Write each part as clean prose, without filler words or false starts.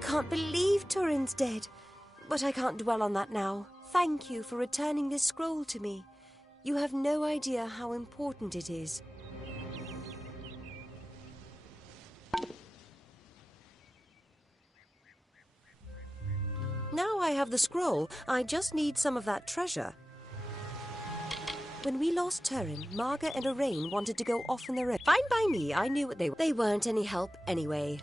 can't believe Turin's dead. But I can't dwell on that now. Thank you for returning this scroll to me. You have no idea how important it is. Now I have the scroll, I just need some of that treasure. When we lost Turin, Marga and Arain wanted to go off on their own. Fine by me, I knew what they were. They weren't any help anyway.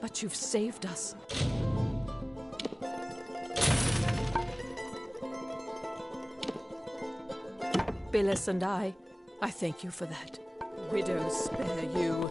But you've saved us. Billis and I thank you for that. Widows spare you.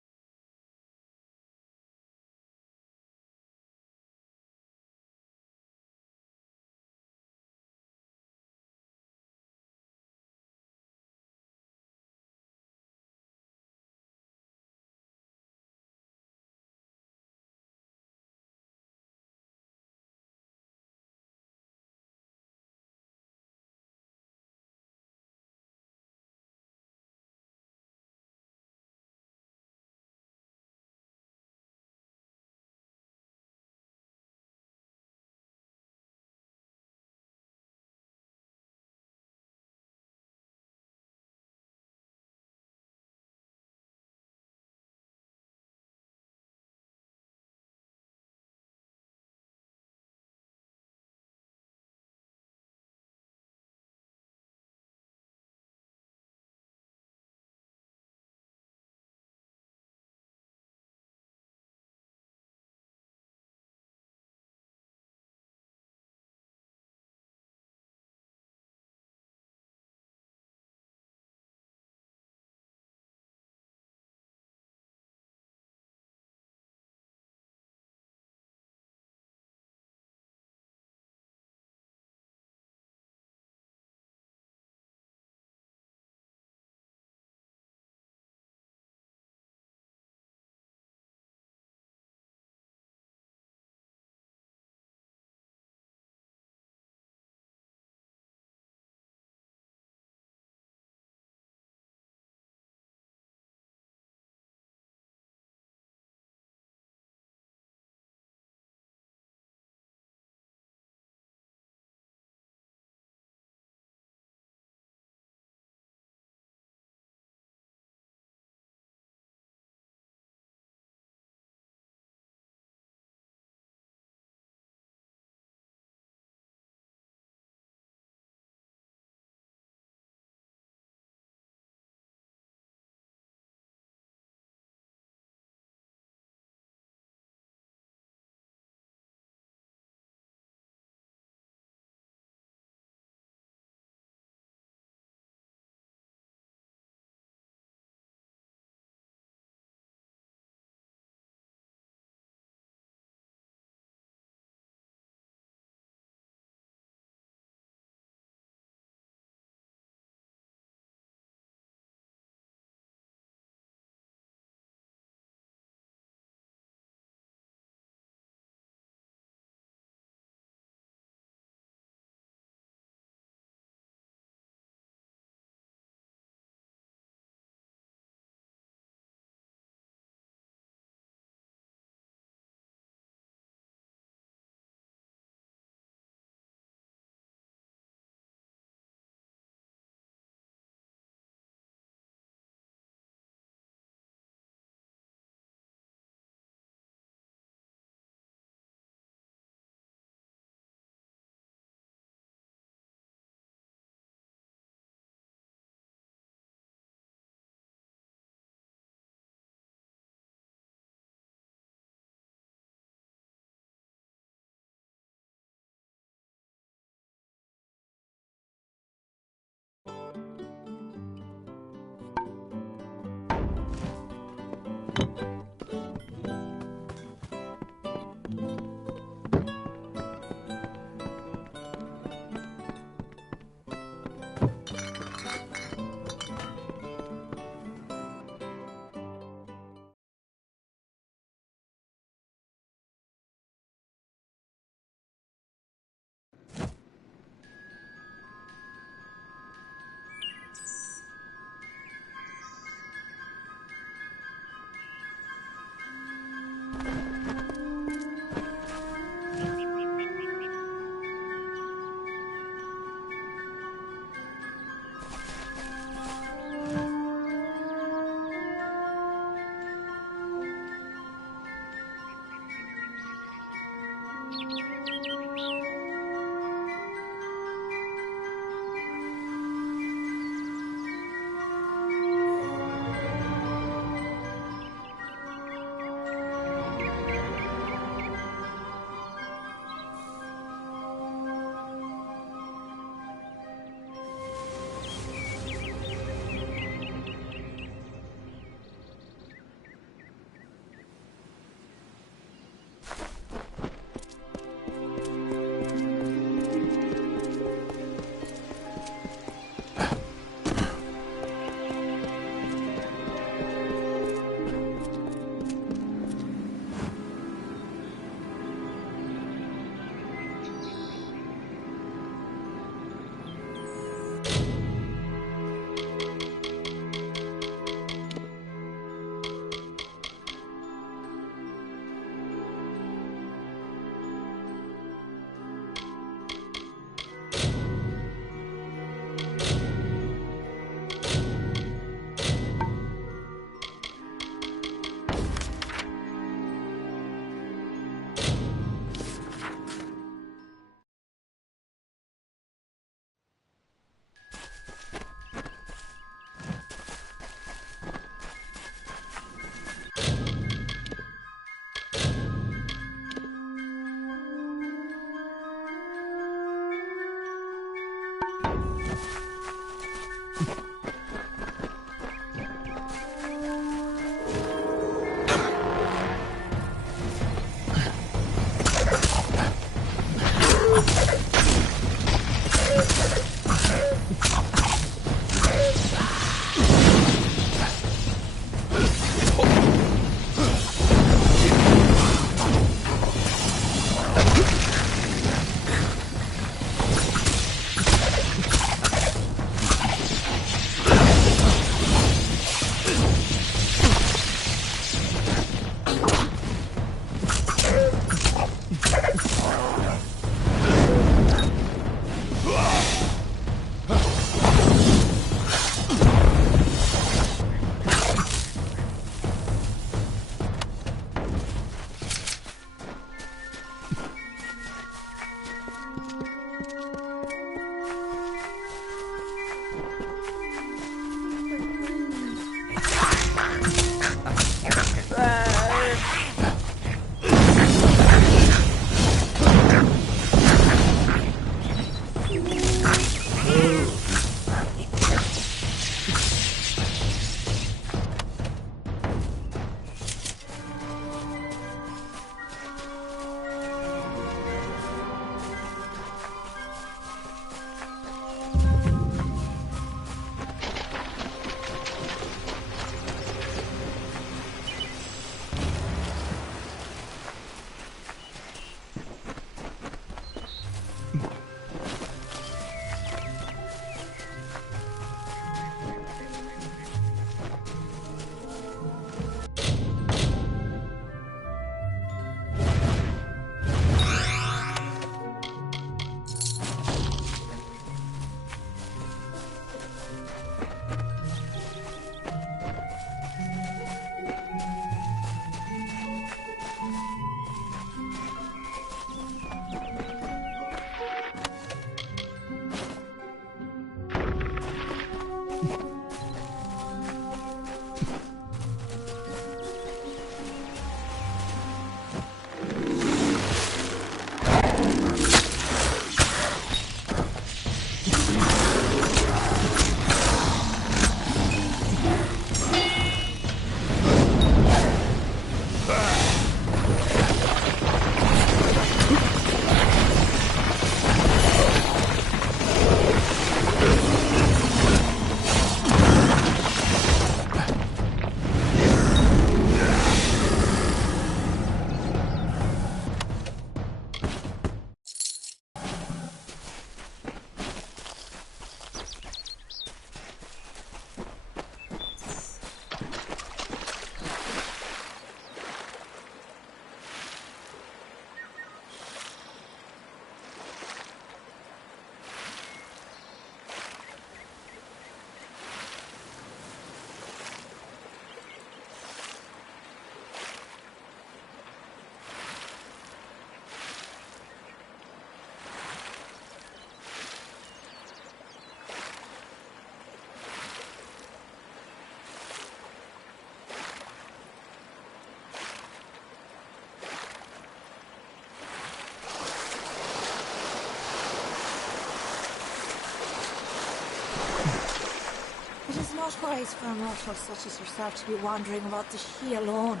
not wise for a mortal such as yourself to be wandering about the She alone.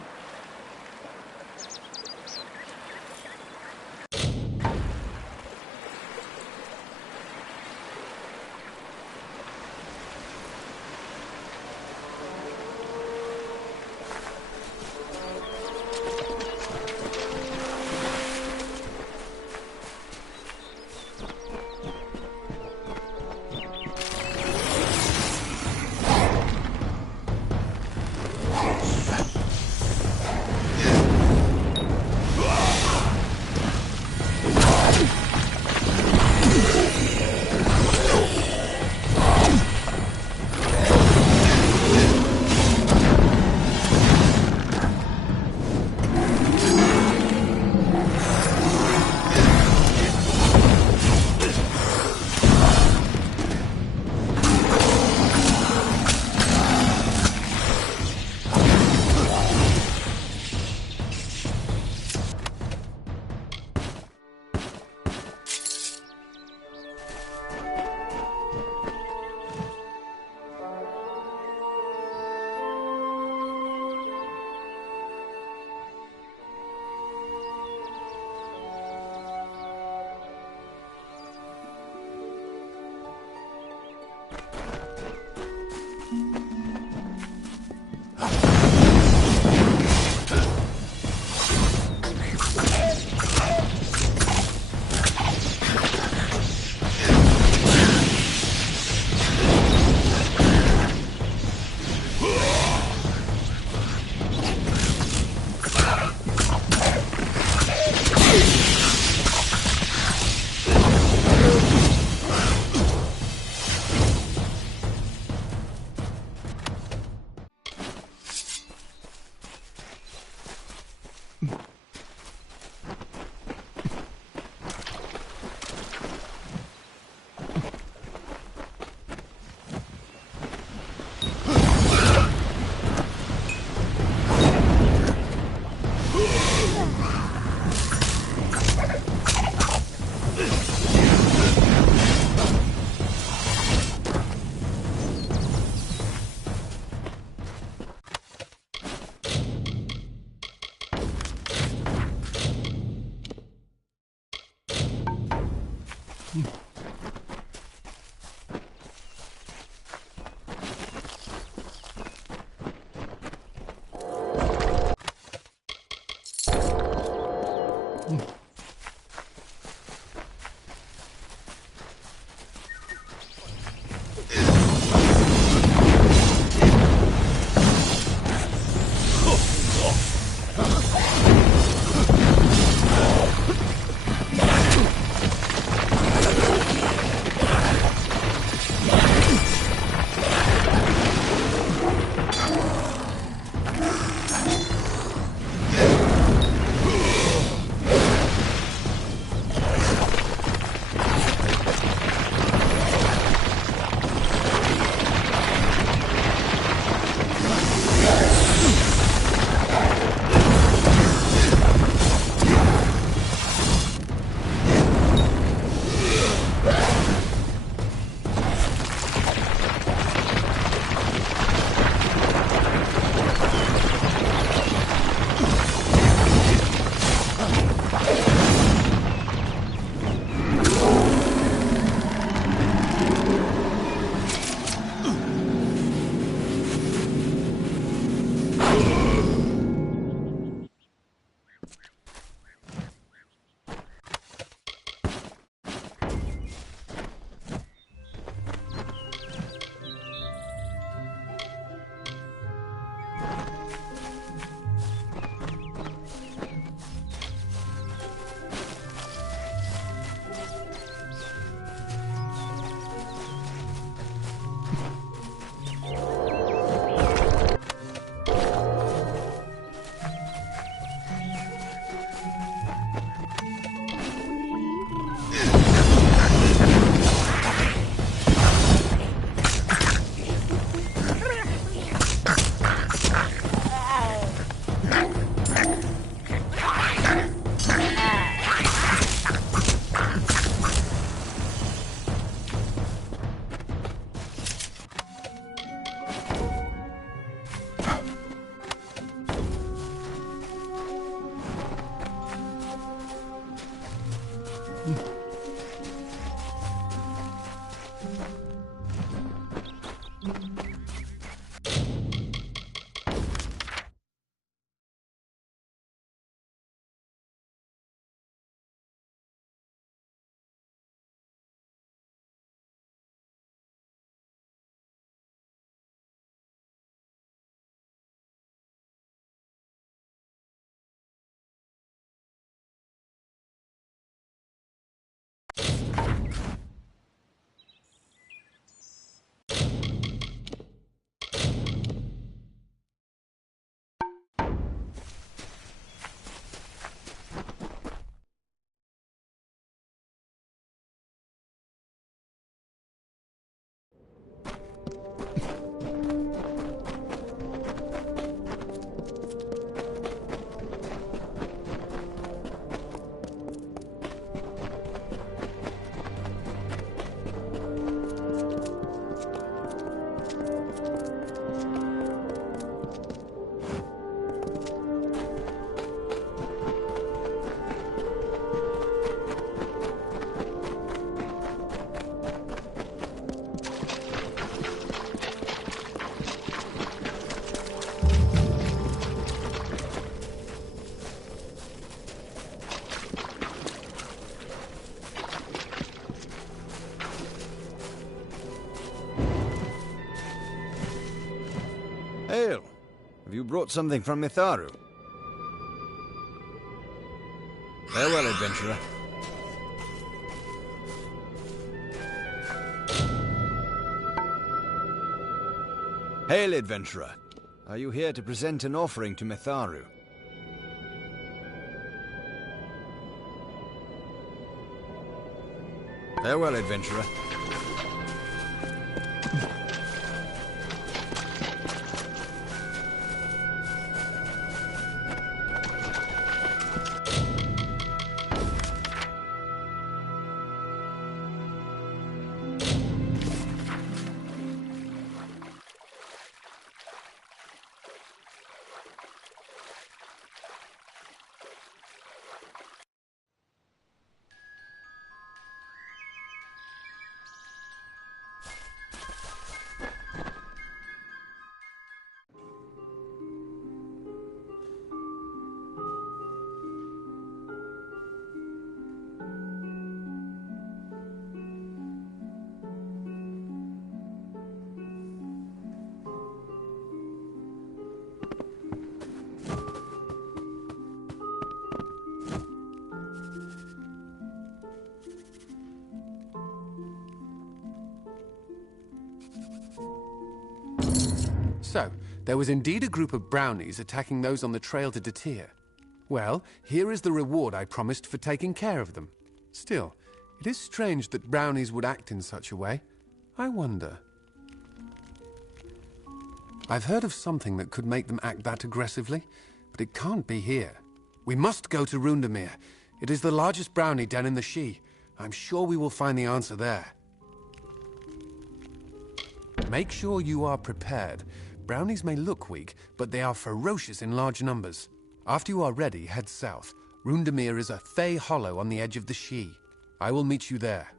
Have you brought something from Mitharu? Farewell, adventurer. Hail, adventurer. Are you here to present an offering to Mitharu? Farewell, adventurer. So, there was indeed a group of brownies attacking those on the trail to Datir. Well, here is the reward I promised for taking care of them. Still, it is strange that brownies would act in such a way. I wonder. I've heard of something that could make them act that aggressively, but it can't be here. We must go to Rundamir. It is the largest brownie den in the Shi. I'm sure we will find the answer there. Make sure you are prepared. Brownies may look weak, but they are ferocious in large numbers. After you are ready, head south. Rundamir is a Fey hollow on the edge of the Shi. I will meet you there.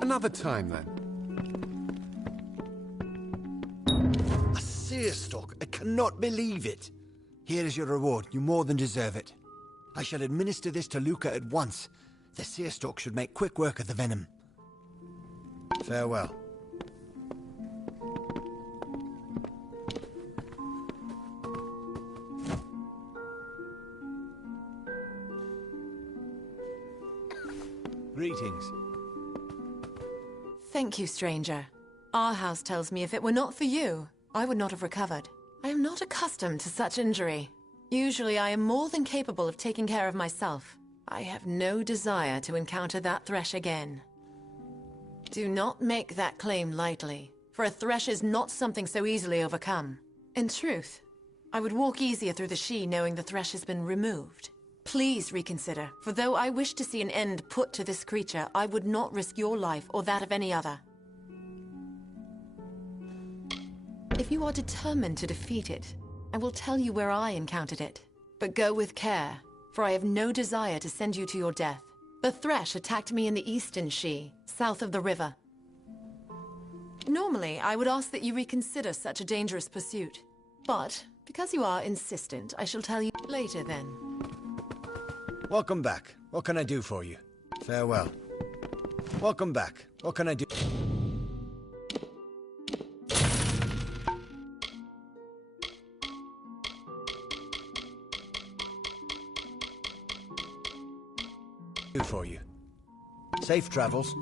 Another time, then. A seer stalk! I cannot believe it! Here is your reward. You more than deserve it. I shall administer this to Luca at once. The seer stalk should make quick work of the venom. Farewell. Greetings. Thank you, stranger. Our house tells me if it were not for you, I would not have recovered. I am not accustomed to such injury. Usually I am more than capable of taking care of myself. I have no desire to encounter that thresh again. Do not make that claim lightly, for a thresh is not something so easily overcome. In truth, I would walk easier through the Shi knowing the thresh has been removed. Please reconsider, for though I wish to see an end put to this creature, I would not risk your life or that of any other. If you are determined to defeat it, I will tell you where I encountered it. But go with care, for I have no desire to send you to your death. The thresh attacked me in the eastern Shi, south of the river. Normally, I would ask that you reconsider such a dangerous pursuit. But, because you are insistent, I shall tell you later then. Welcome back. What can I do for you? Farewell. Welcome back. What can I do? For you. Safe travels.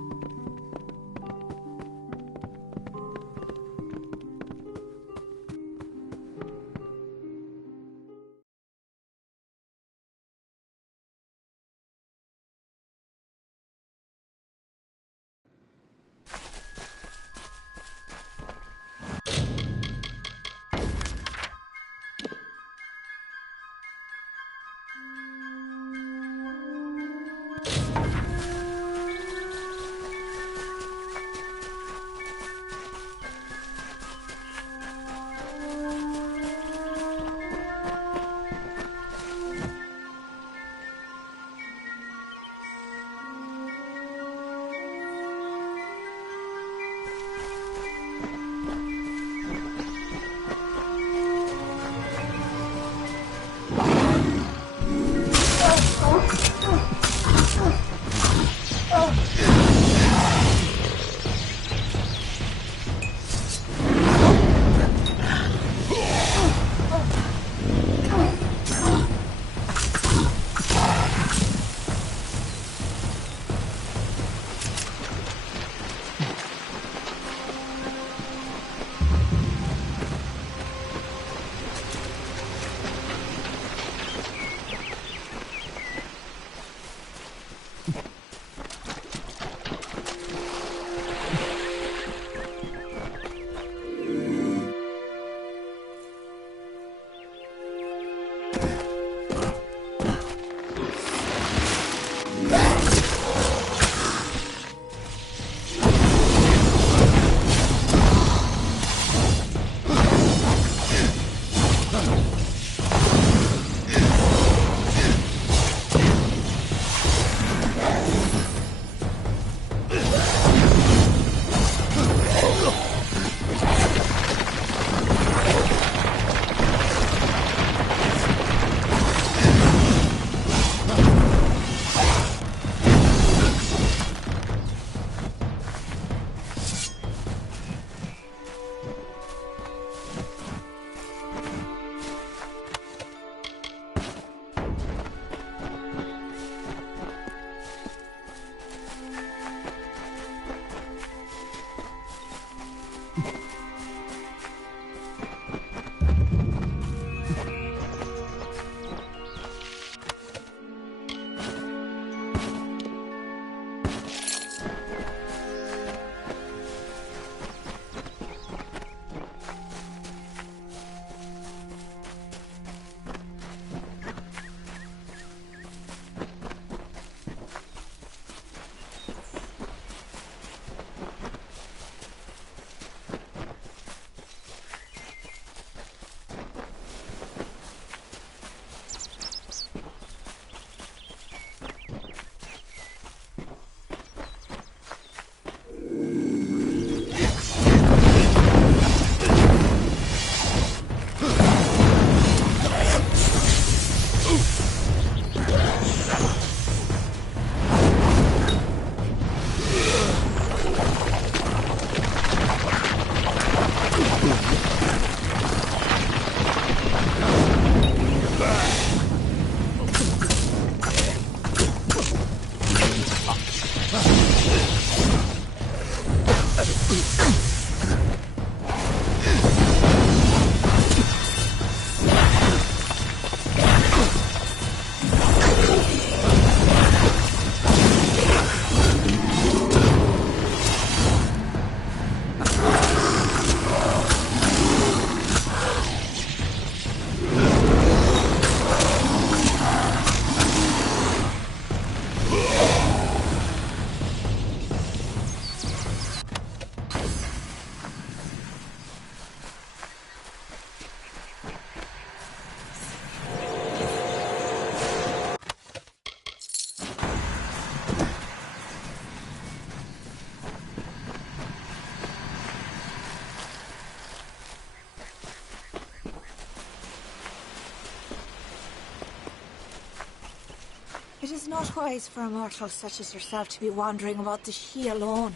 It is not wise for a mortal such as yourself to be wandering about the She alone.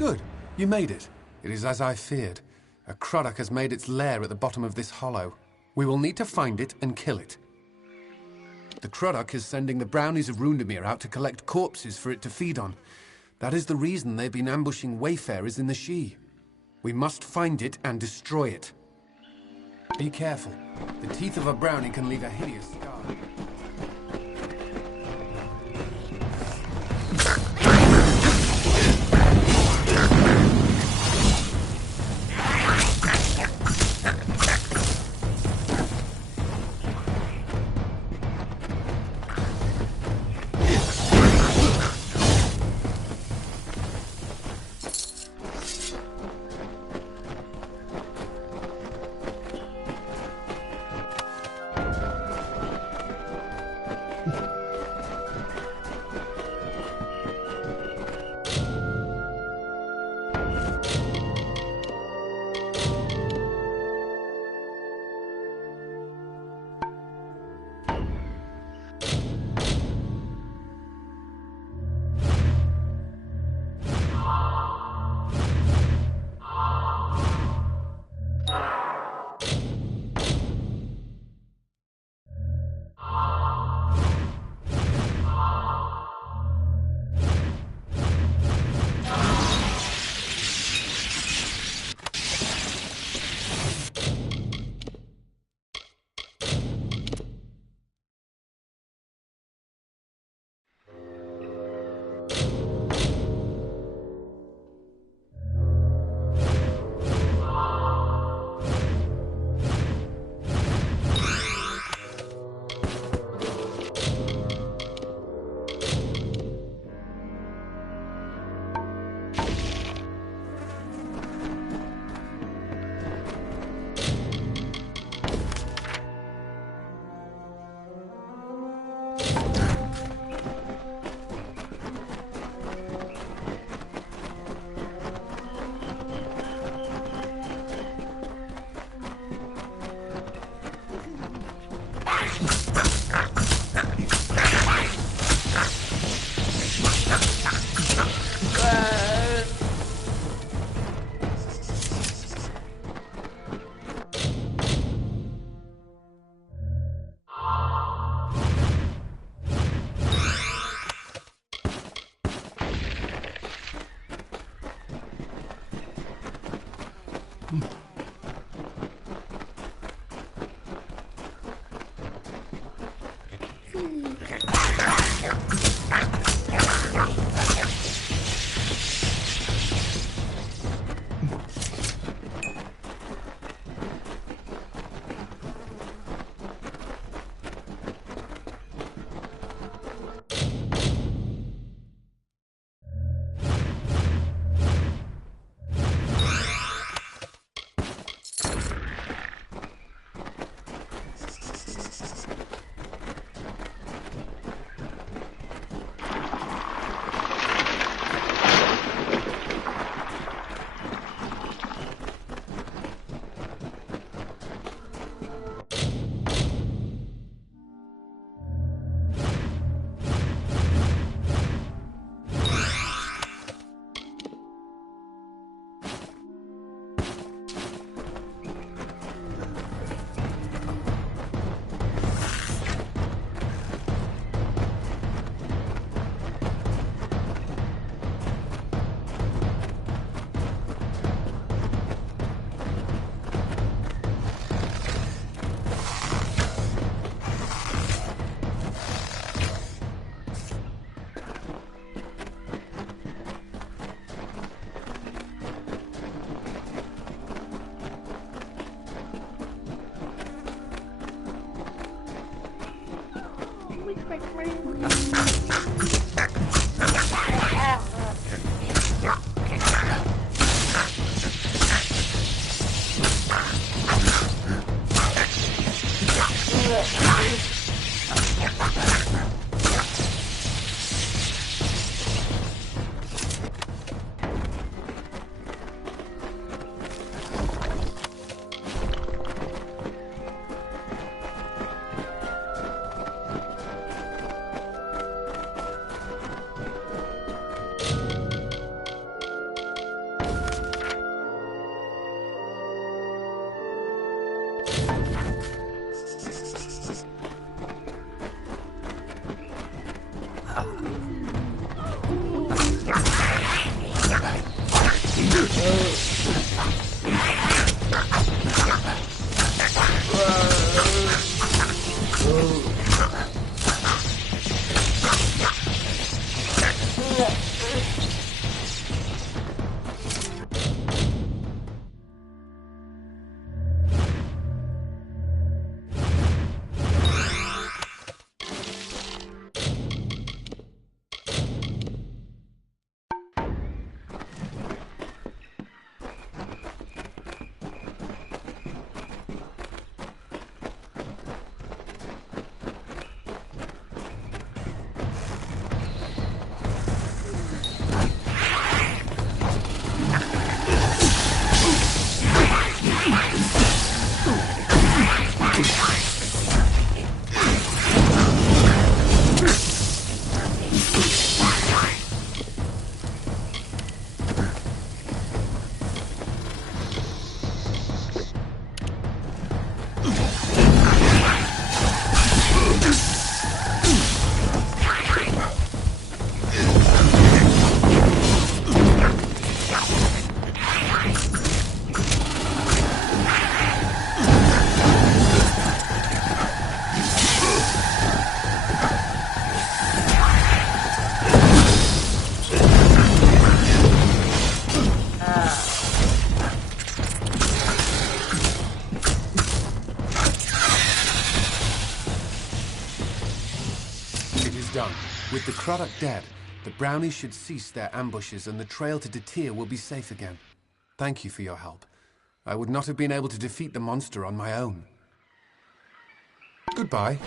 Good. You made it. It is as I feared. A Croddock has made its lair at the bottom of this hollow. We will need to find it and kill it. The Croddock is sending the brownies of Rundemir out to collect corpses for it to feed on. That is the reason they've been ambushing wayfarers in the She. We must find it and destroy it. Be careful. The teeth of a brownie can leave a hideous scar. Done. With the Croddock dead, the brownies should cease their ambushes and the trail to Detir will be safe again. Thank you for your help. I would not have been able to defeat the monster on my own. Goodbye.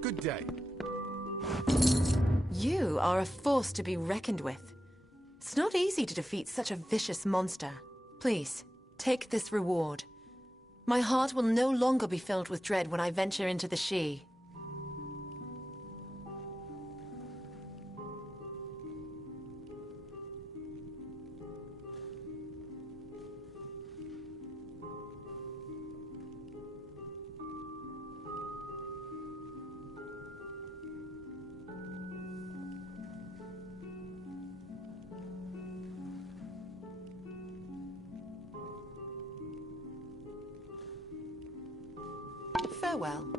Good day. You are a force to be reckoned with. It's not easy to defeat such a vicious monster. Please, take this reward. My heart will no longer be filled with dread when I venture into the She. Farewell.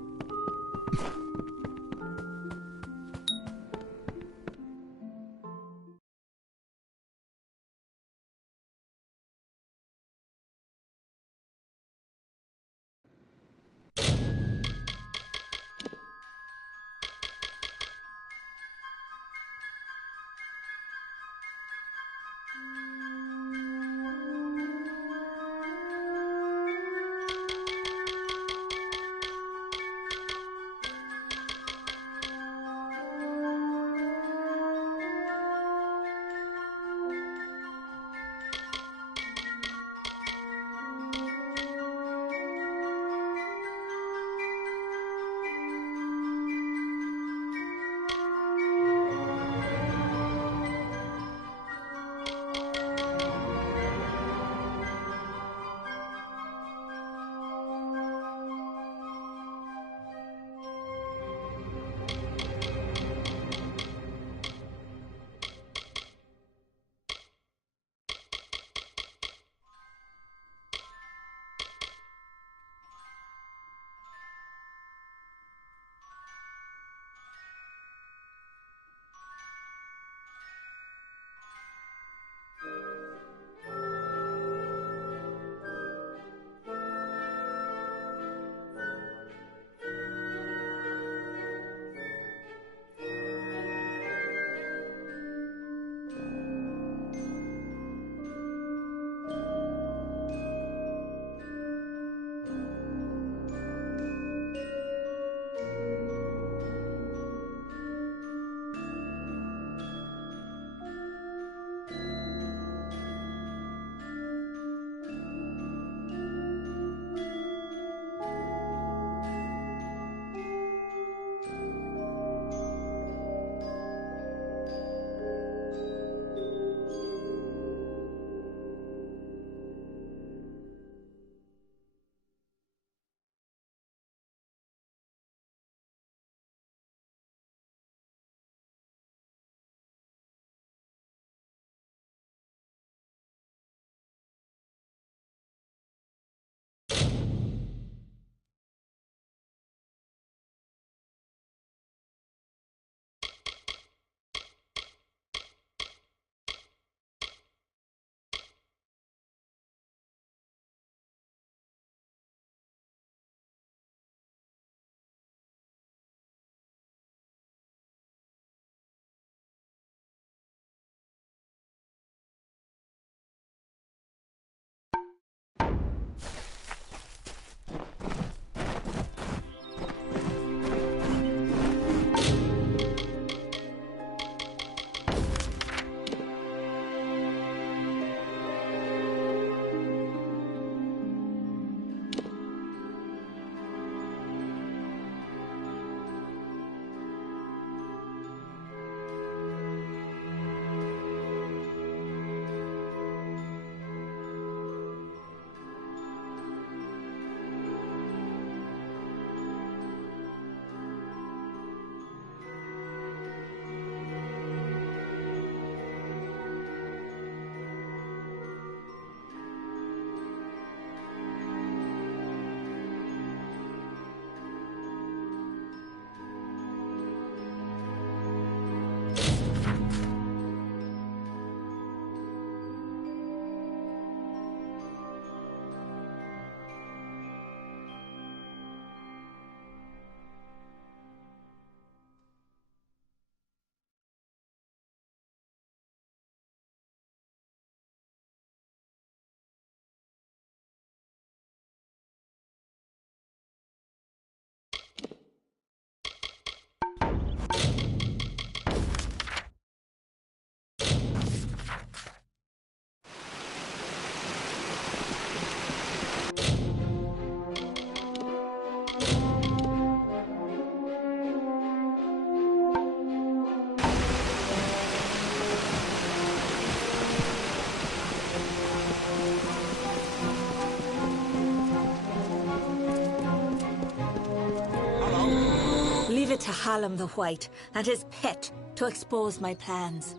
to Hallam the White and his pet to expose my plans.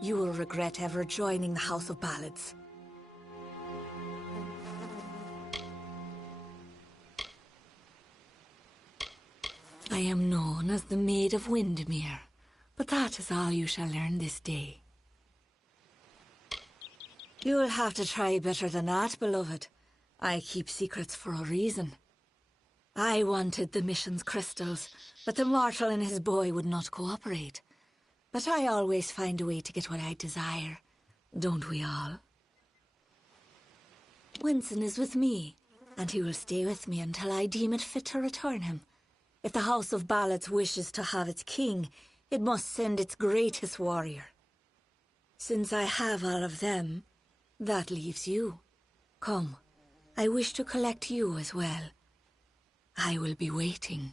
You will regret ever joining the House of Ballads. I am known as the Maid of Windermere, but that is all you shall learn this day. You will have to try better than that, beloved. I keep secrets for a reason. I wanted the mission's crystals, but the mortal and his boy would not cooperate. But I always find a way to get what I desire. Don't we all? Winston is with me, and he will stay with me until I deem it fit to return him. If the House of Ballads wishes to have its king, it must send its greatest warrior. Since I have all of them, that leaves you. Come, I wish to collect you as well. I will be waiting.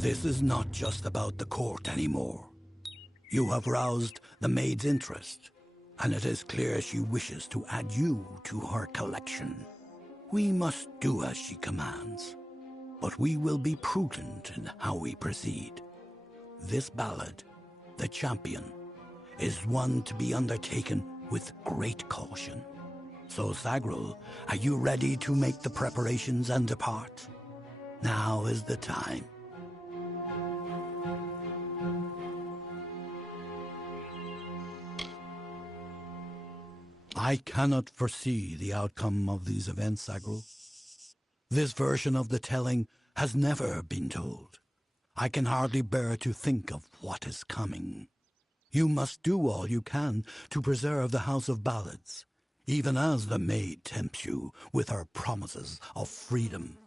This is not just about the court anymore. You have roused the maid's interest, and it is clear she wishes to add you to her collection. We must do as she commands, but we will be prudent in how we proceed. This ballad, The Champion, is one to be undertaken with great caution. So, Sagrul, are you ready to make the preparations and depart? Now is the time. I cannot foresee the outcome of these events, Sagrul. This version of the telling has never been told. I can hardly bear to think of what is coming. You must do all you can to preserve the House of Ballads, even as the maid tempts you with her promises of freedom.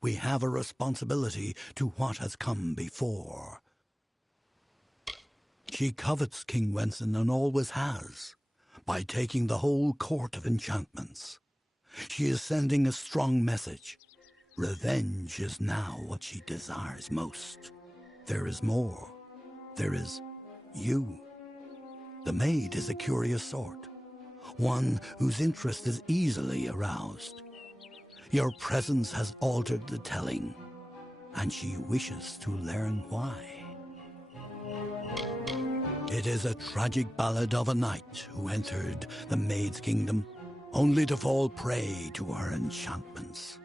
We have a responsibility to what has come before. She covets King Wenson and always has, by taking the whole court of enchantments. She is sending a strong message. Revenge is now what she desires most. There is more. There is you. The maid is a curious sort, one whose interest is easily aroused. Your presence has altered the telling, and she wishes to learn why. It is a tragic ballad of a knight who entered the maid's kingdom, only to fall prey to her enchantments.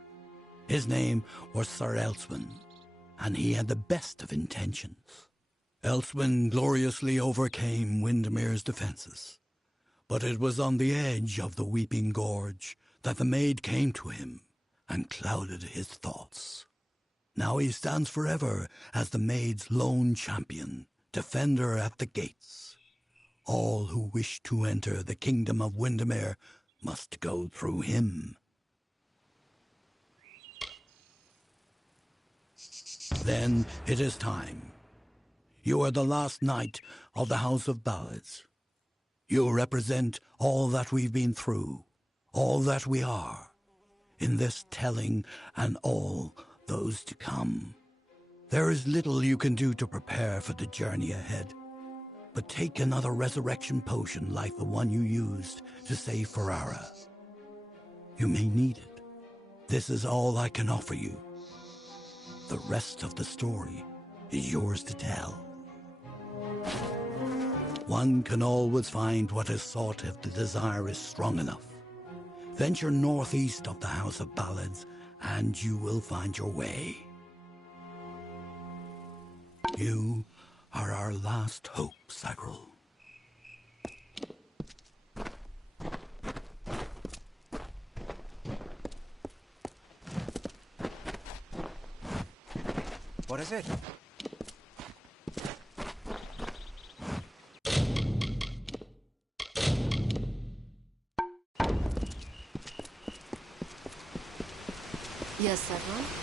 His name was Sir Elswin, and he had the best of intentions. Elswin gloriously overcame Windermere's defenses, but it was on the edge of the Weeping Gorge that the maid came to him and clouded his thoughts. Now he stands forever as the maid's lone champion, defender at the gates. All who wish to enter the kingdom of Windermere must go through him. Then it is time. You are the last knight of the House of Ballads. You represent all that we've been through, all that we are, in this telling and all those to come. There is little you can do to prepare for the journey ahead, but take another resurrection potion like the one you used to save Ferrara. You may need it. This is all I can offer you. The rest of the story is yours to tell. One can always find what is sought if the desire is strong enough. Venture northeast of the House of Ballads, and you will find your way. You are our last hope, Sagrul. What is it? Yes, Sagrul?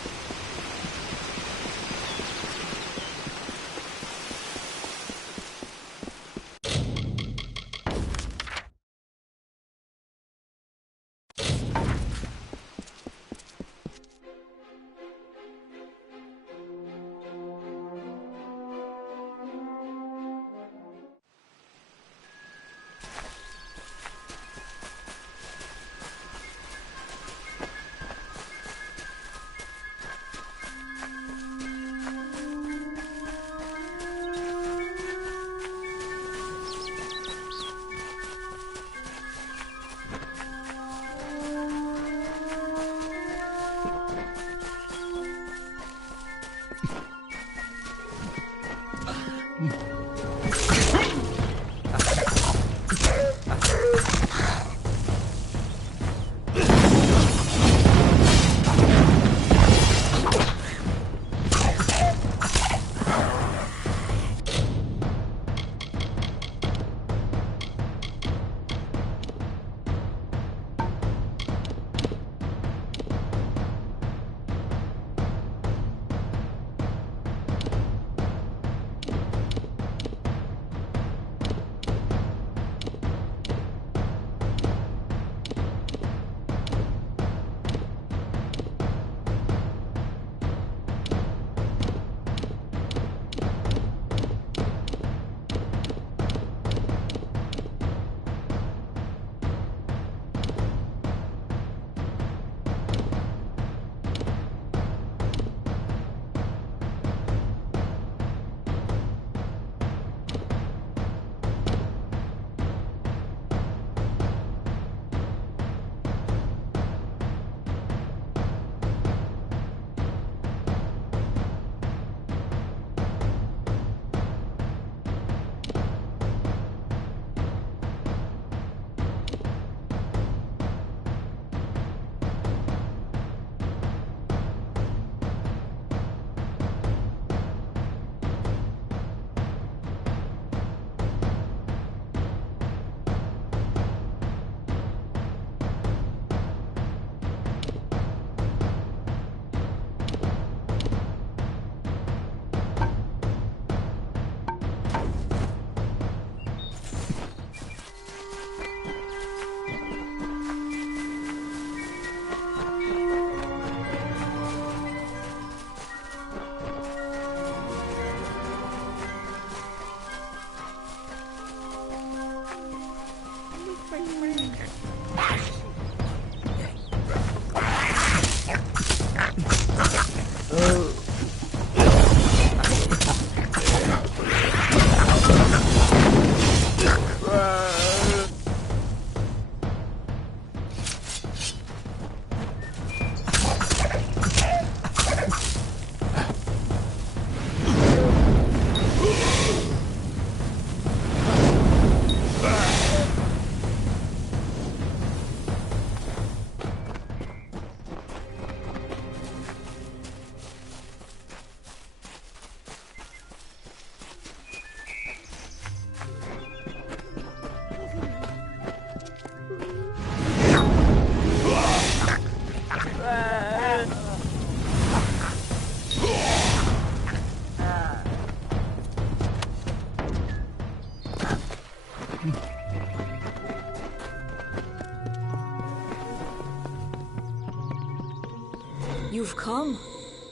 You've come.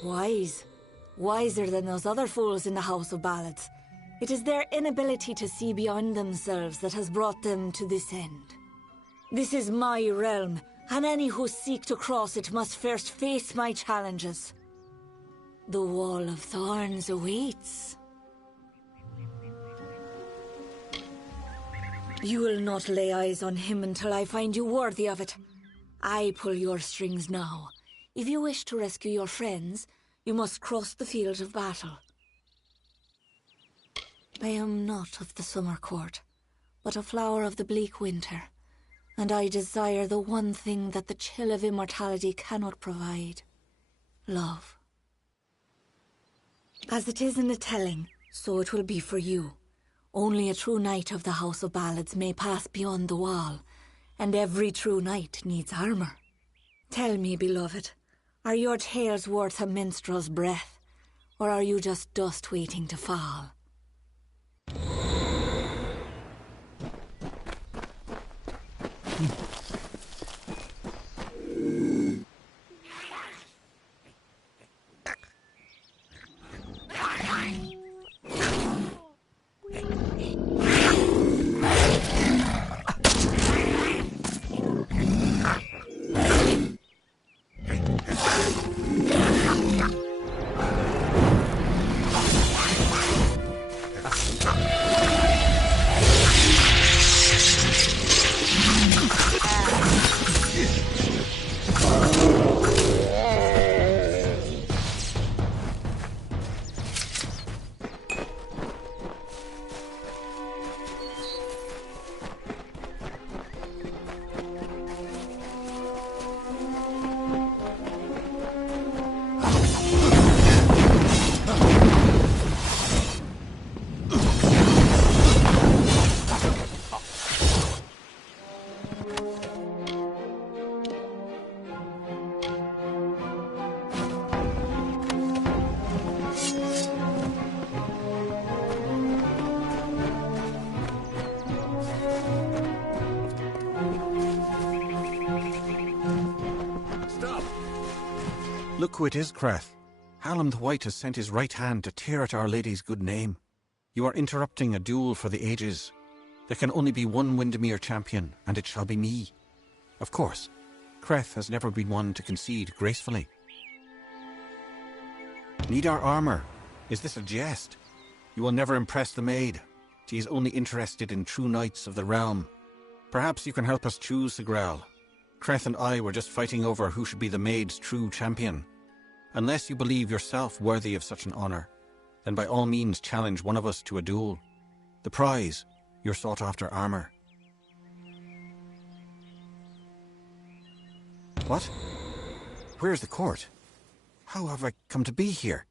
Wise. Wiser than those other fools in the House of Ballads. It is their inability to see beyond themselves that has brought them to this end. This is my realm, and any who seek to cross it must first face my challenges. The Wall of Thorns awaits. You will not lay eyes on him until I find you worthy of it. I pull your strings now. If you wish to rescue your friends, you must cross the field of battle. I am not of the summer court, but a flower of the bleak winter, and I desire the one thing that the chill of immortality cannot provide: love. As it is in the telling, so it will be for you. Only a true knight of the House of Ballads may pass beyond the wall, and every true knight needs armor. Tell me, beloved, are your tales worth a minstrel's breath, or are you just dust waiting to fall? Look who it is, Crath. Hallam the White has sent his right hand to tear at Our Lady's good name. You are interrupting a duel for the ages. There can only be one Windermere champion, and it shall be me. Of course, Creth has never been one to concede gracefully. Need our armor? Is this a jest? You will never impress the maid. She is only interested in true knights of the realm. Perhaps you can help us choose the Grail. Creth and I were just fighting over who should be the maid's true champion. Unless you believe yourself worthy of such an honor, then by all means challenge one of us to a duel. The prize, your sought-after armor. What? Where's the court? How have I come to be here?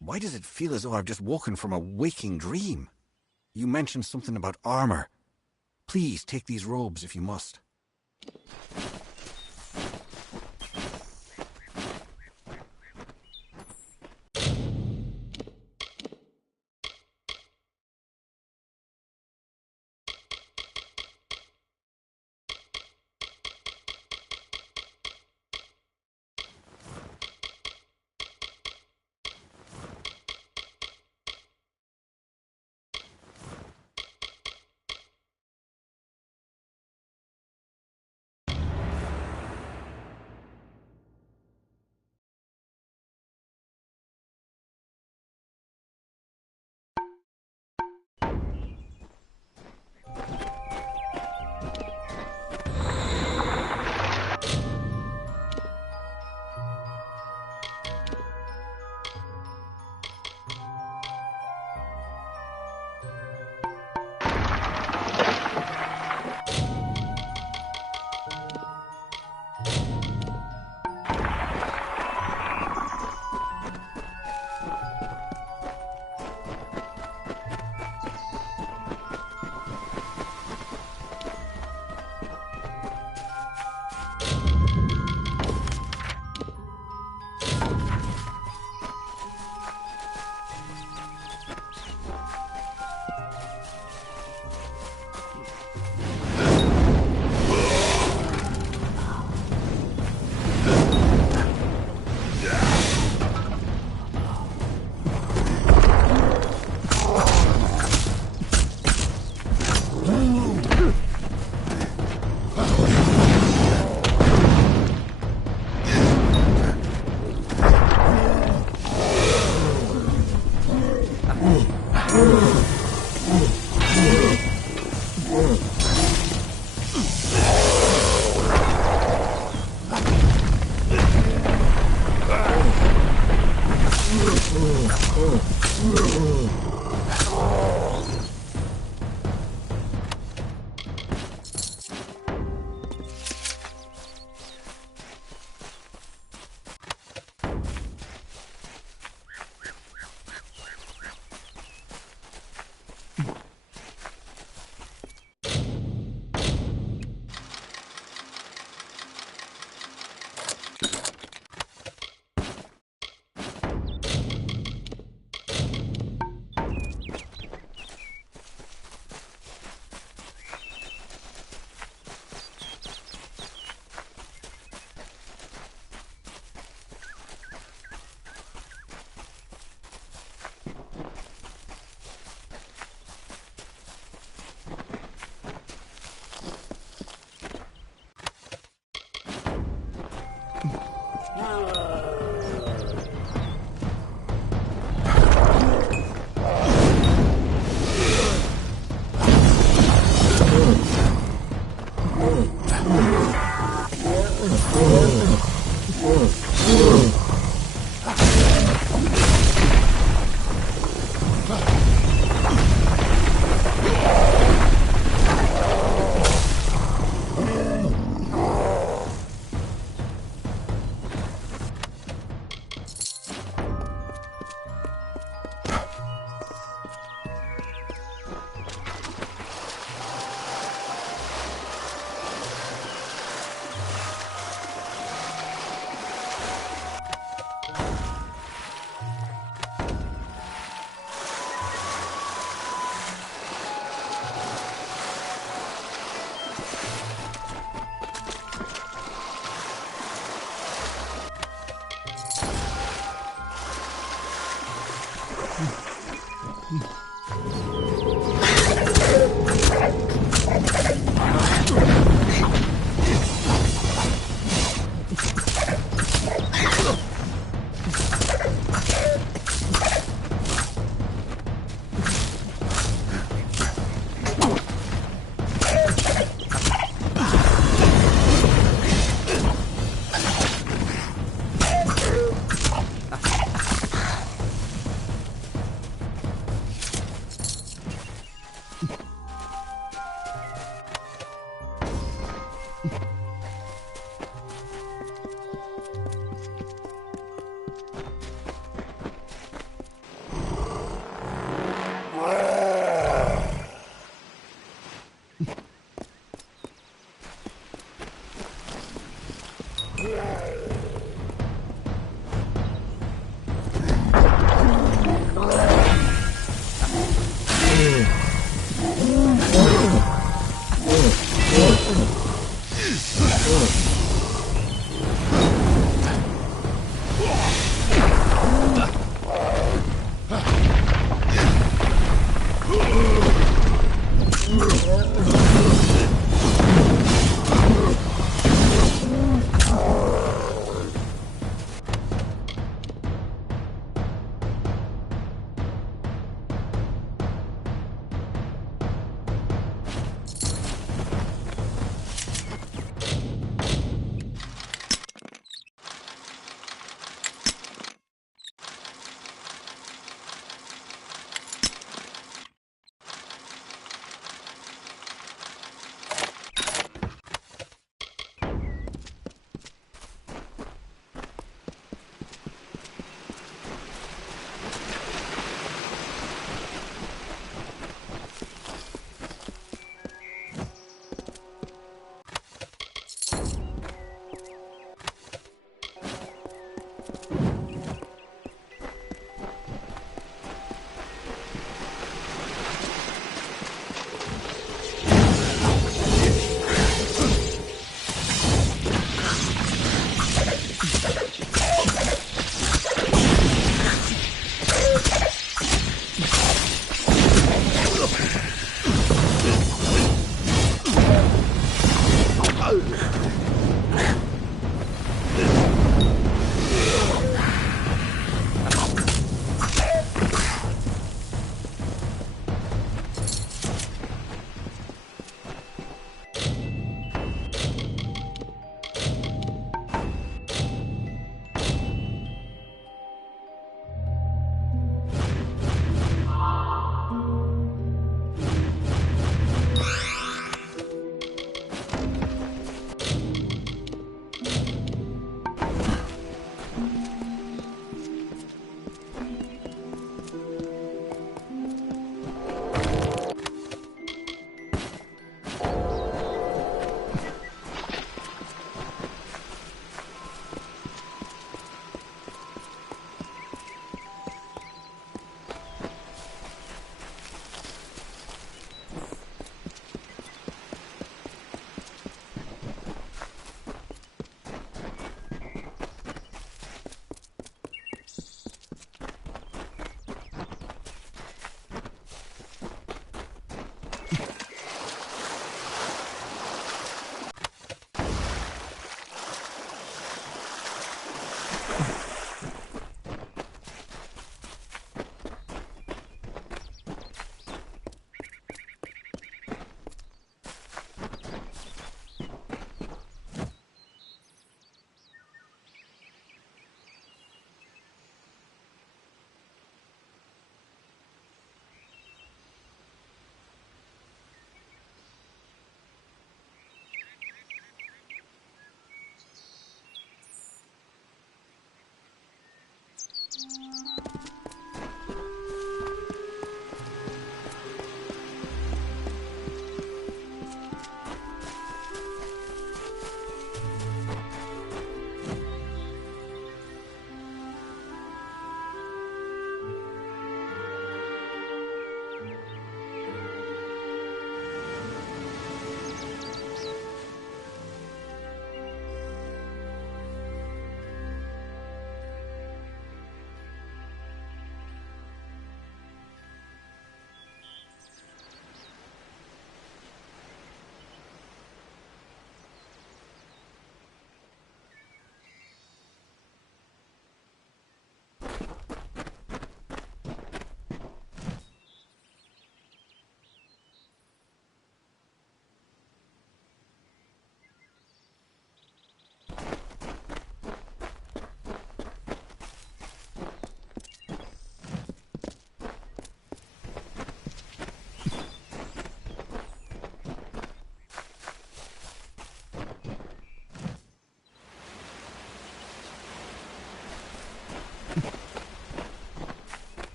Why does it feel as though I've just woken from a waking dream? You mentioned something about armor. Please take these robes if you must.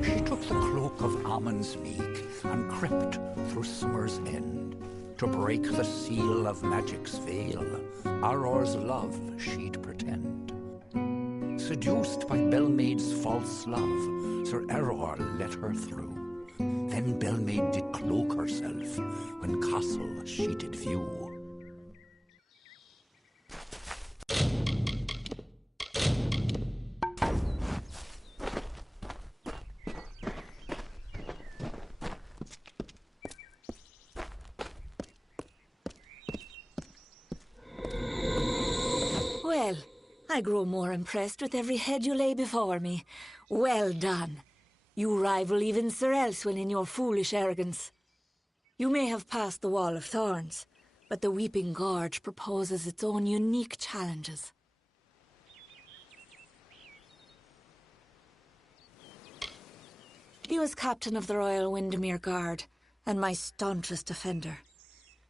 She took the cloak of Ammon's meek and crept through summer's end to break the seal of magic's veil. Auror's love she'd pretend. Seduced by Belmaid's false love, Sir Auror let her through. Then Belmaid did cloak herself when castle she did view. Well, I grow more impressed with every head you lay before me. Well done. You rival even Sir Elswin in your foolish arrogance. You may have passed the Wall of Thorns, but the Weeping Gorge proposes its own unique challenges. He was captain of the Royal Windermere Guard, and my staunchest defender.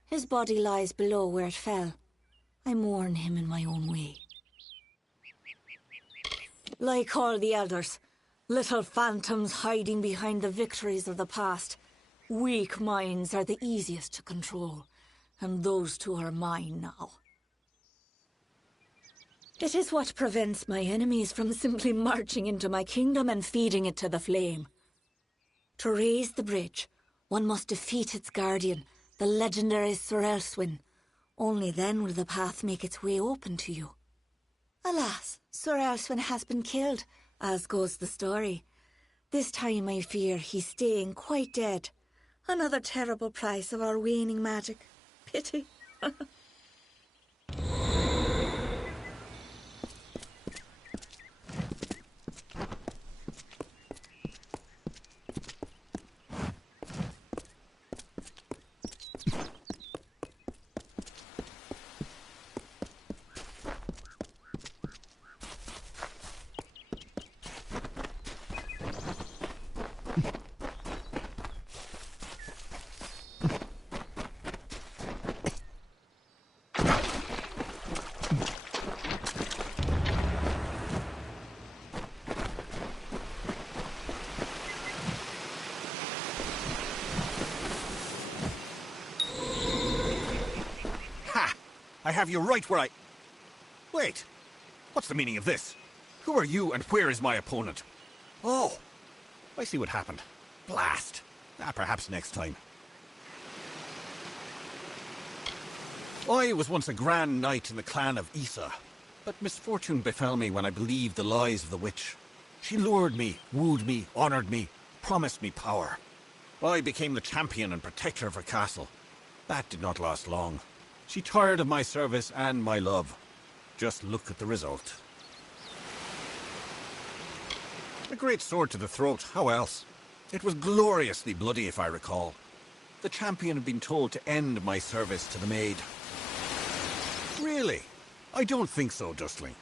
His body lies below where it fell. I mourn him in my own way. Like all the elders, little phantoms hiding behind the victories of the past. Weak minds are the easiest to control, and those two are mine now. It is what prevents my enemies from simply marching into my kingdom and feeding it to the flame. To raise the bridge, one must defeat its guardian, the legendary Sir Elswin. Only then will the path make its way open to you. Alas, Sir Elswin has been killed, as goes the story. This time I fear he's staying quite dead. Another terrible price of our waning magic. Pity. I have you right where I... Wait, what's the meaning of this? Who are you and where is my opponent? Oh, I see what happened. Blast. Perhaps next time. I was once a grand knight in the clan of Issa, but misfortune befell me when I believed the lies of the witch. She lured me, wooed me, honored me, promised me power. I became the champion and protector of her castle. That did not last long. She tired of my service and my love. Just look at the result. A great sword to the throat, how else? It was gloriously bloody, if I recall. The champion had been told to end my service to the maid. Really? I don't think so, Dustling.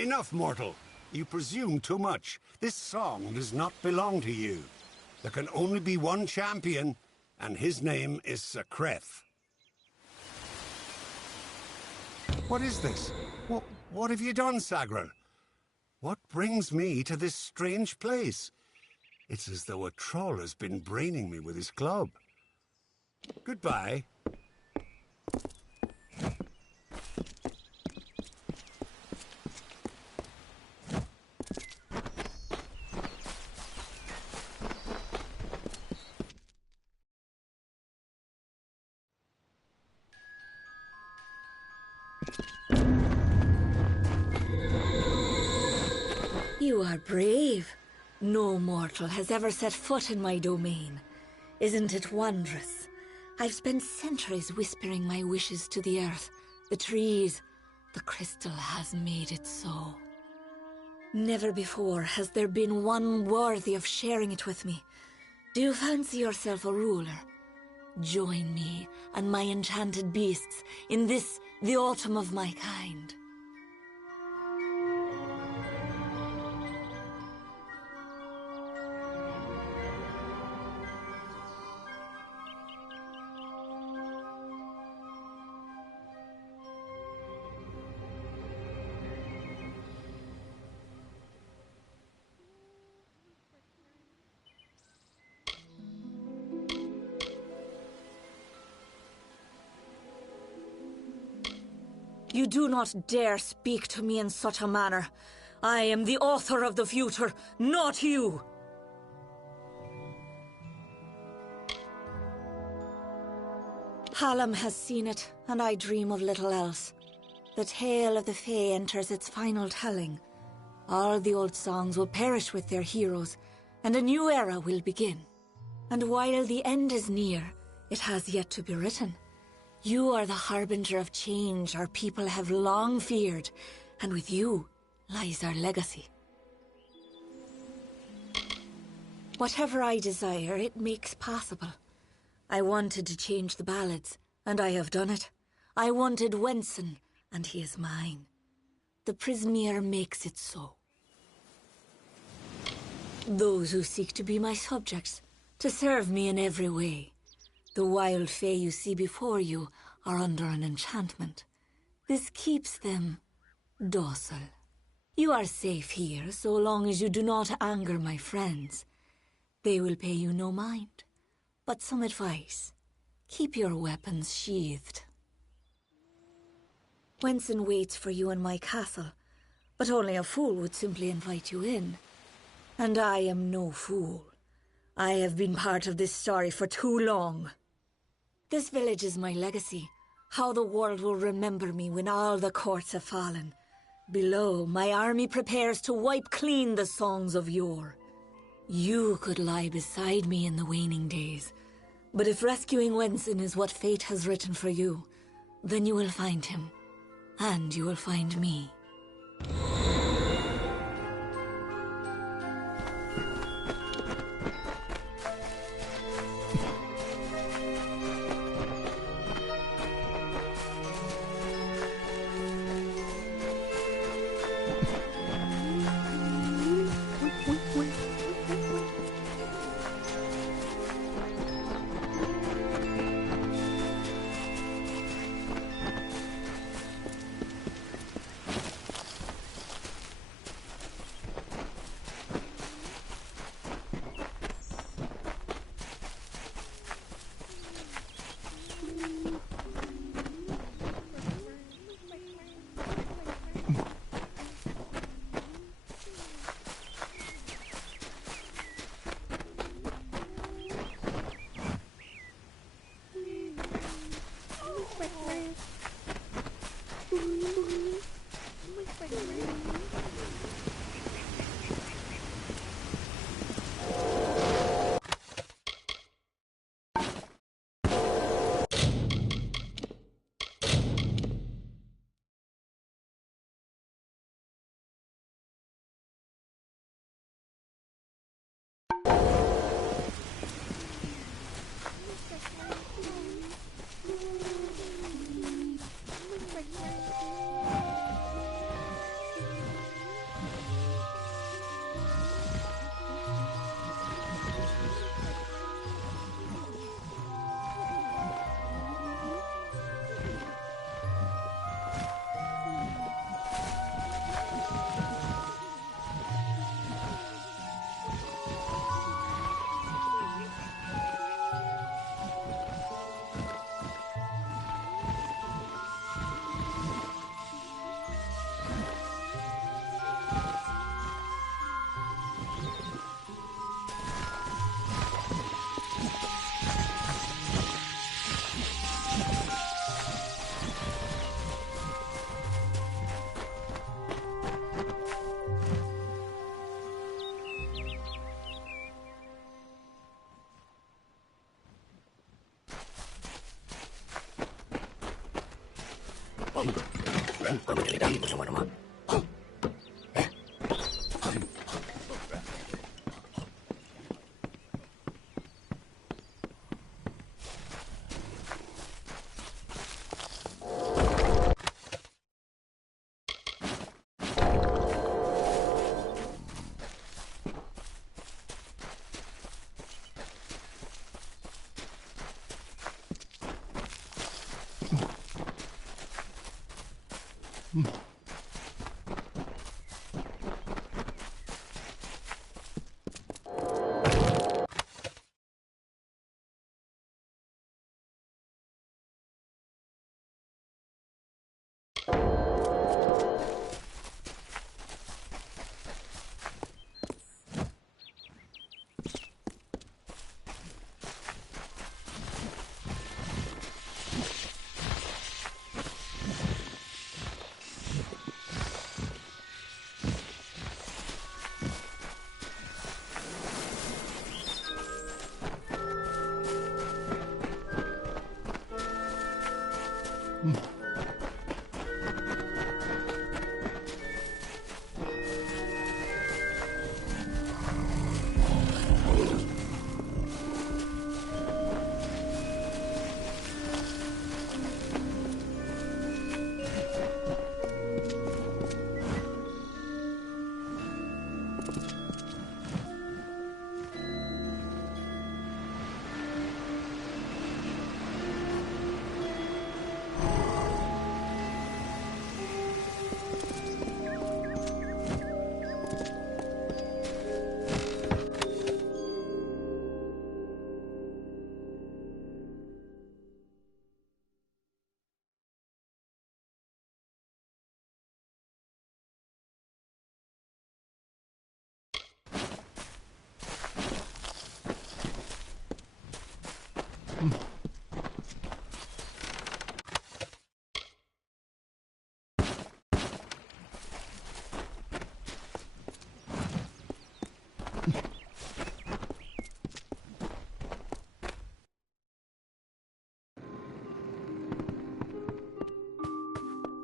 Enough, mortal. You presume too much. This song does not belong to you. There can only be one champion, and his name is Sir Creth. What is this? What have you done, Sagrel? What brings me to this strange place? It's as though a troll has been braining me with his club. Goodbye. You are brave. No mortal has ever set foot in my domain. Isn't it wondrous? I've spent centuries whispering my wishes to the earth, the trees. The crystal has made it so. Never before has there been one worthy of sharing it with me. Do you fancy yourself a ruler? Join me and my enchanted beasts in this, the autumn of my kind. You do not dare speak to me in such a manner. I am the author of the future, not you! Hallam has seen it, and I dream of little else. The tale of the Fae enters its final telling. All the old songs will perish with their heroes, and a new era will begin. And while the end is near, it has yet to be written. You are the harbinger of change our people have long feared, and with you lies our legacy. Whatever I desire, it makes possible. I wanted to change the ballads, and I have done it. I wanted Wenson, and he is mine. The Prismeer makes it so. Those who seek to be my subjects, to serve me in every way. The wild fae you see before you are under an enchantment. This keeps them docile. You are safe here so long as you do not anger my friends. They will pay you no mind. But some advice. Keep your weapons sheathed. Wenson waits for you in my castle, but only a fool would simply invite you in. And I am no fool. I have been part of this story for too long. This village is my legacy, how the world will remember me when all the courts have fallen. Below, my army prepares to wipe clean the songs of yore. You could lie beside me in the waning days, but if rescuing Wenson is what fate has written for you, then you will find him, and you will find me.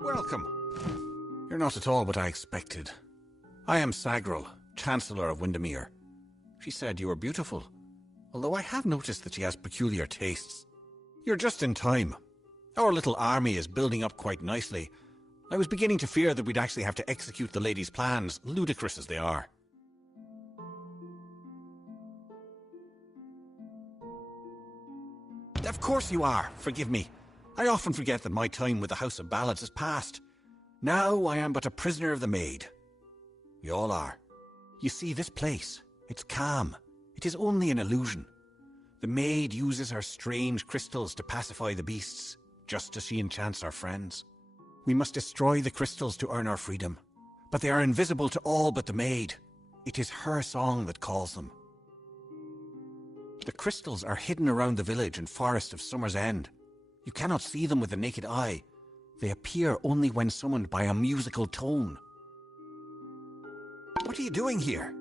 Welcome. You're not at all what I expected. I am Sagrel, Chancellor of Windermere. She said you were beautiful, although I have noticed that she has peculiar tastes. You're just in time. Our little army is building up quite nicely. I was beginning to fear that we'd actually have to execute the lady's plans, ludicrous as they are. Of course you are. Forgive me. I often forget that my time with the House of Ballads is past. Now I am but a prisoner of the Maid. We all are. You see, this place, it's calm. It is only an illusion. The Maid uses her strange crystals to pacify the beasts, just as she enchants our friends. We must destroy the crystals to earn our freedom. But they are invisible to all but the Maid. It is her song that calls them. The crystals are hidden around the village and forest of Summer's End. You cannot see them with the naked eye. They appear only when summoned by a musical tone. What are you doing here?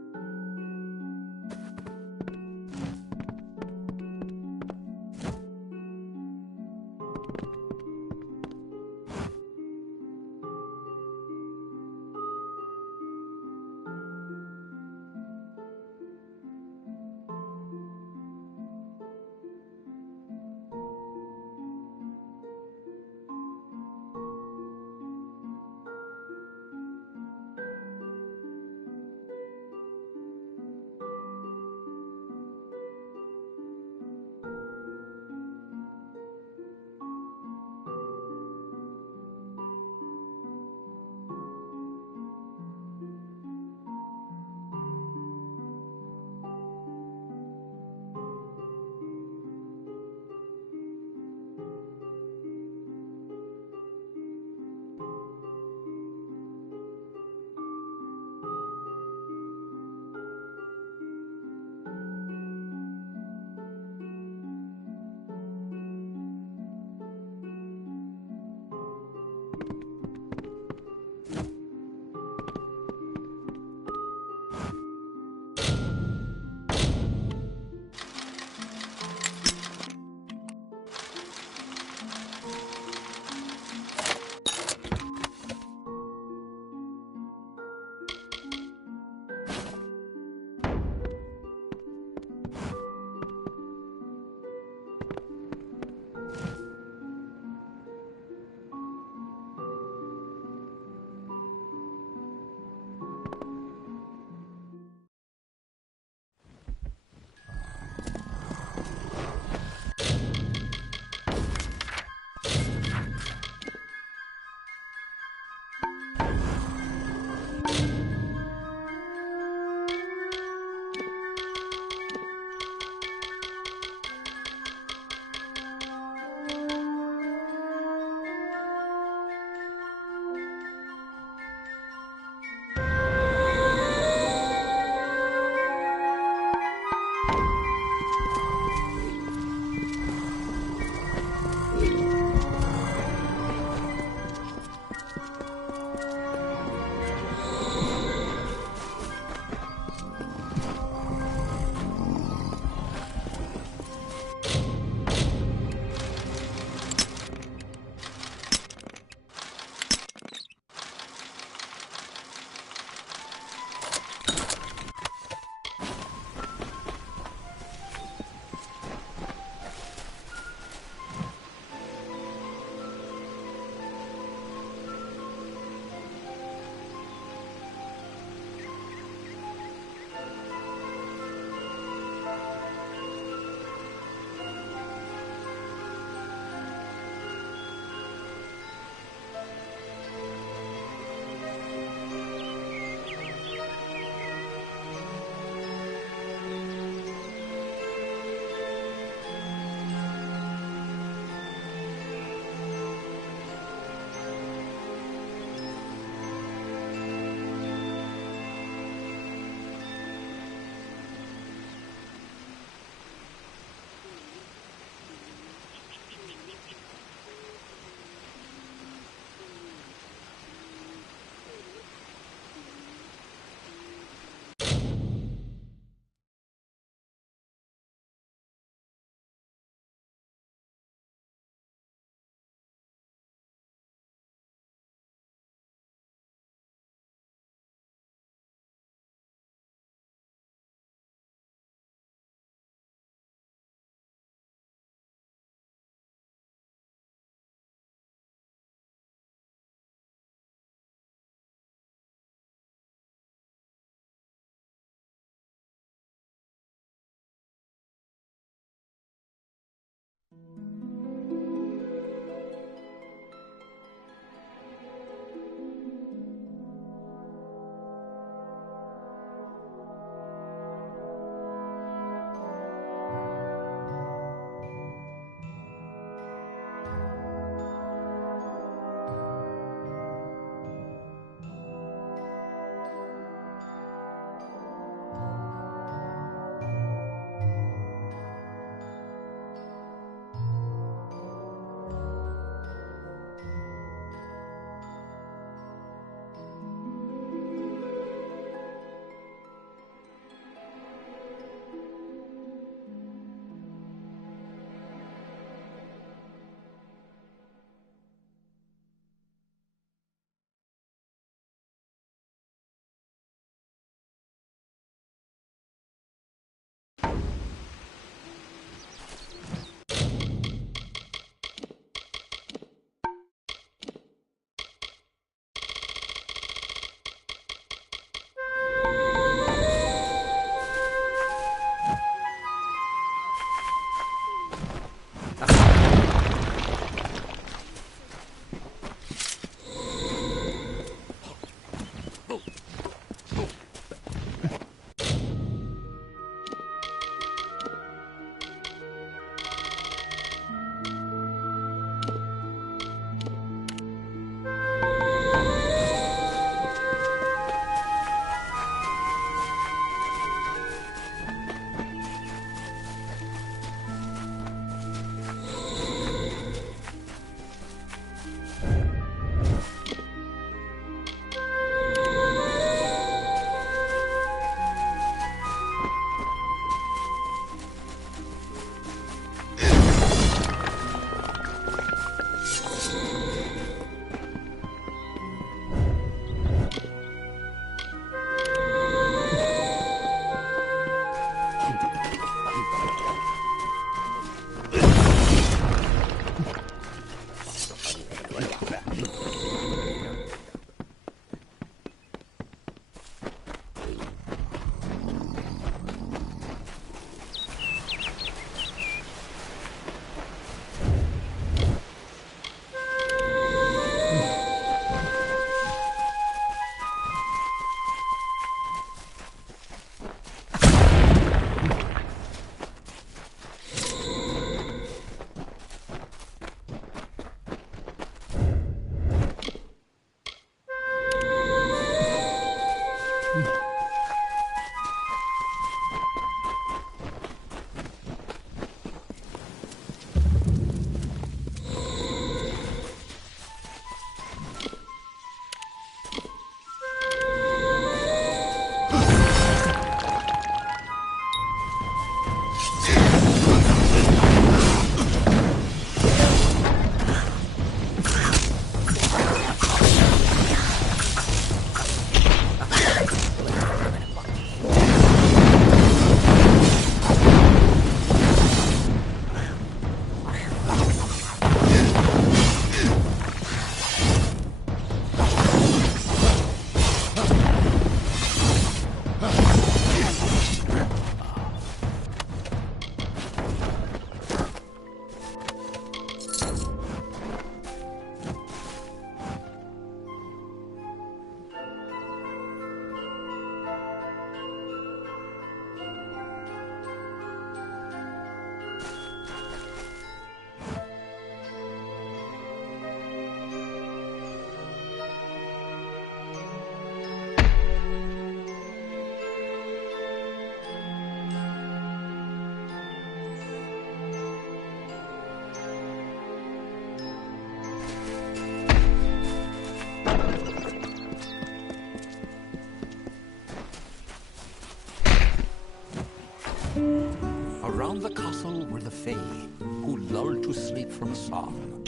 Around the castle were the Fae, who lulled to sleep from a song.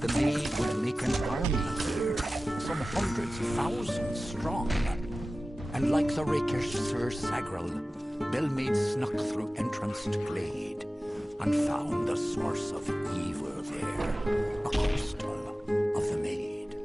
The maid would make an army here, some hundreds, thousands strong. And like the rakish Sir Sagrel, Bellmaid snuck through entranced glade, and found the source of evil there, a crystal of the maid.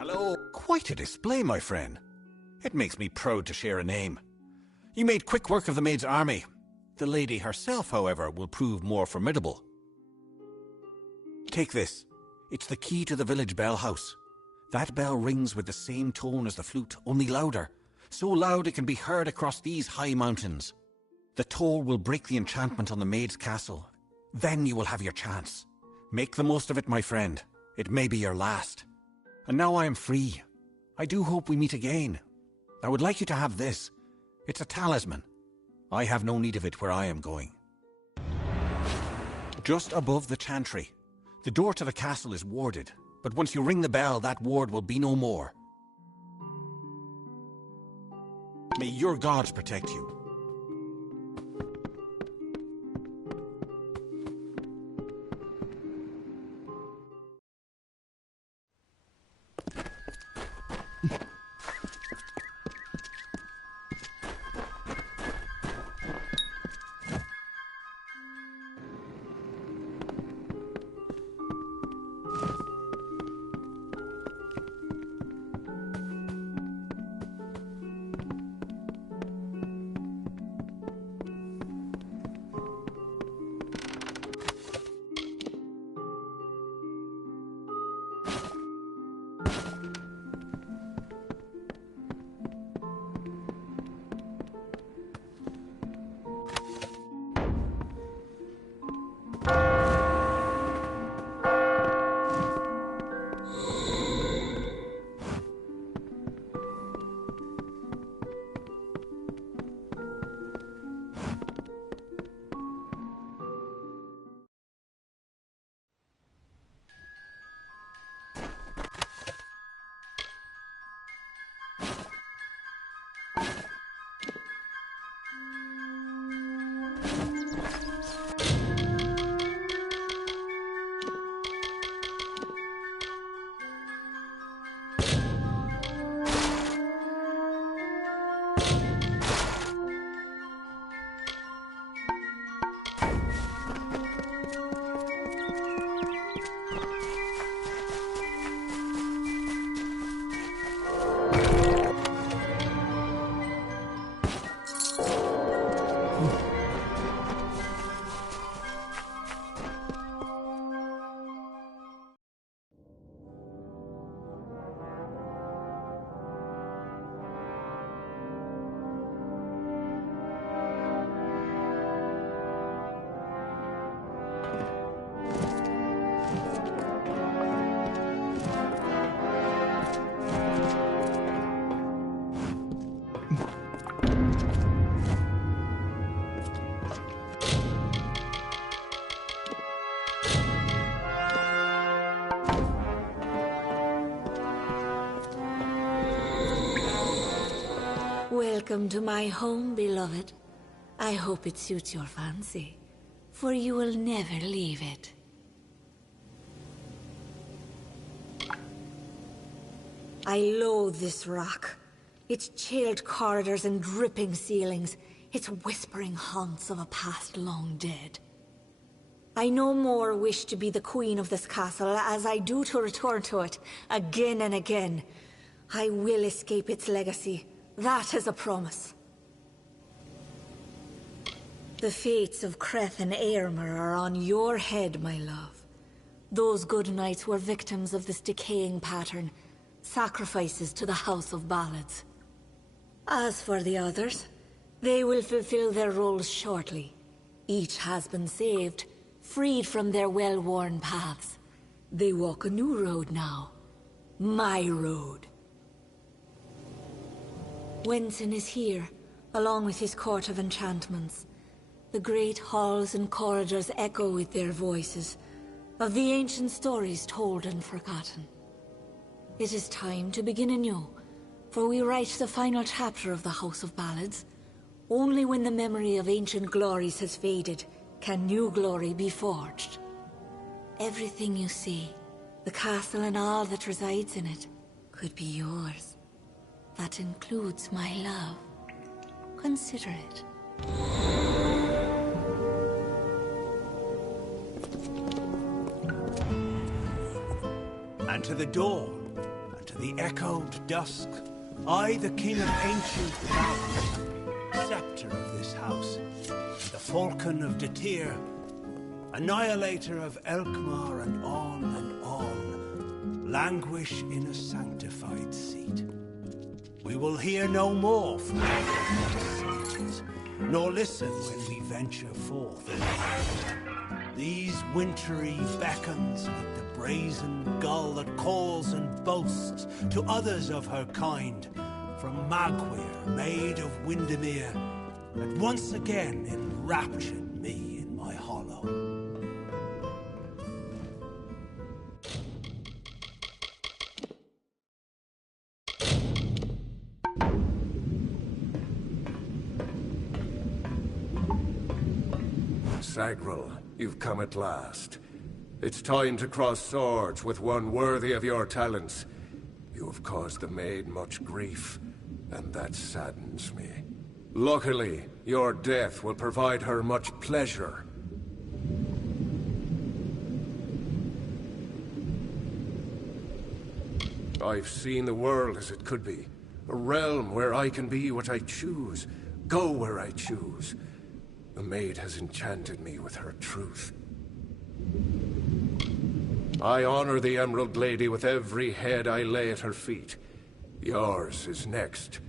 Hello. Quite a display, my friend. It makes me proud to share a name. You made quick work of the maid's army. The lady herself, however, will prove more formidable. Take this. It's the key to the village bell house. That bell rings with the same tone as the flute, only louder. So loud it can be heard across these high mountains. The toll will break the enchantment on the maid's castle. Then you will have your chance. Make the most of it, my friend. It may be your last. And now I am free. I do hope we meet again. I would like you to have this. It's a talisman. I have no need of it where I am going. Just above the chantry. The door to the castle is warded, but once you ring the bell, that ward will be no more. May your gods protect you. Welcome to my home, beloved. I hope it suits your fancy, for you will never leave it. I loathe this rock. Its chilled corridors and dripping ceilings, its whispering haunts of a past long dead. I no more wish to be the queen of this castle as I do to return to it again and again. I will escape its legacy. That is a promise. The fates of Creth and Aermer are on your head, my love. Those good knights were victims of this decaying pattern, sacrifices to the House of Ballads. As for the others, they will fulfill their roles shortly. Each has been saved, freed from their well-worn paths. They walk a new road now. My road. Wenson is here, along with his court of enchantments. The great halls and corridors echo with their voices, of the ancient stories told and forgotten. It is time to begin anew, for we write the final chapter of the House of Ballads. Only when the memory of ancient glories has faded, can new glory be forged. Everything you see, the castle and all that resides in it, could be yours. That includes my love. Consider it. And to the door. And to the echoed dusk, I, the king of ancient Babylon, scepter of this house, and the falcon of Detir, annihilator of Elkmar and on, languish in a sanctified seat. We will hear no more from the sages, nor listen when we venture forth. These wintry beckons like the brazen gull that calls and boasts to others of her kind, from Magwir, maid of Windermere, that once again enraptured me in my hollow. Sagril, you've come at last. It's time to cross swords with one worthy of your talents. You have caused the maid much grief, and that saddens me. Luckily, your death will provide her much pleasure. I've seen the world as it could be. A realm where I can be what I choose, go where I choose. The maid has enchanted me with her truth. I honor the Emerald Lady with every head I lay at her feet. Yours is next.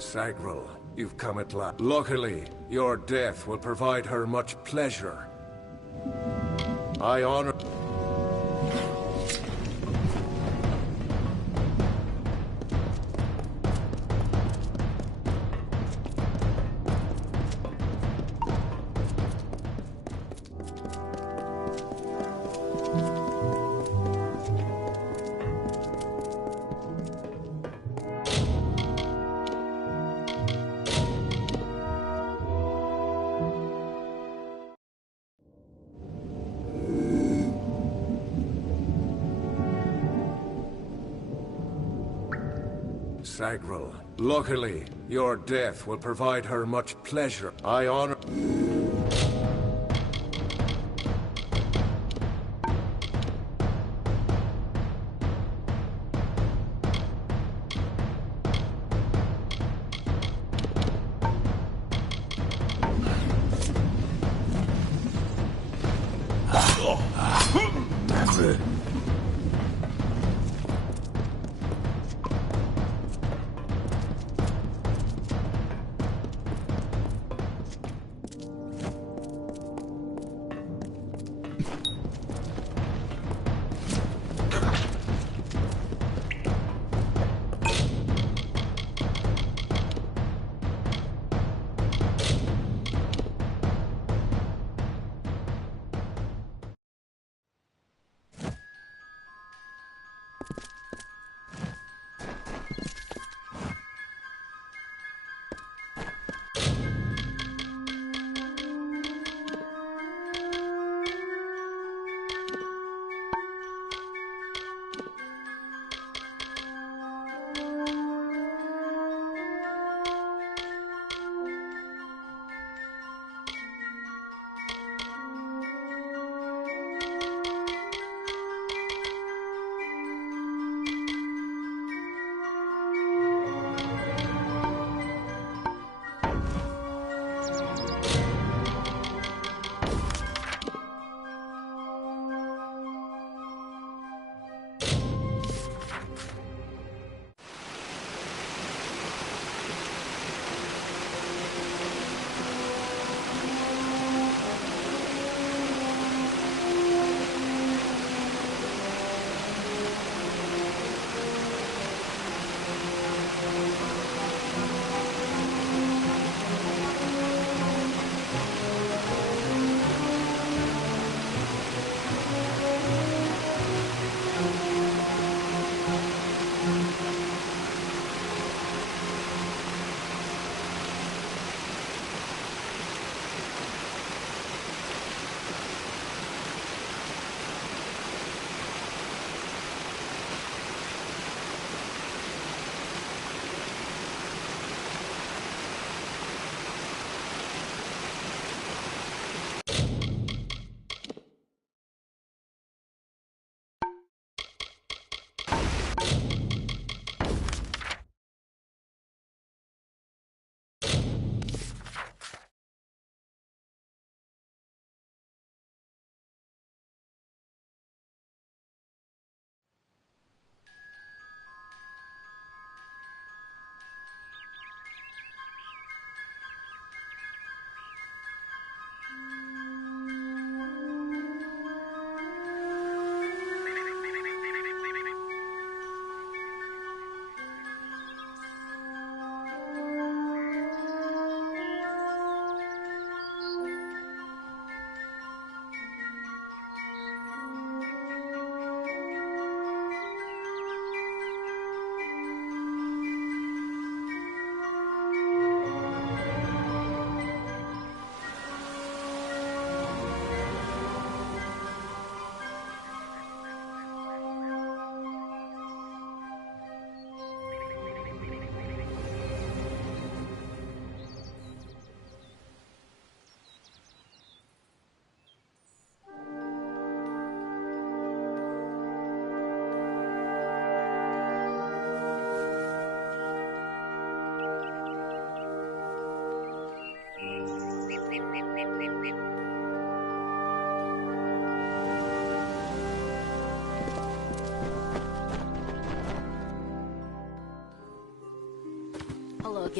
Sagril, you've come at last. Luckily, your death will provide her much pleasure. I honor... Sagril, luckily, your death will provide her much pleasure. I honor...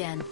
again.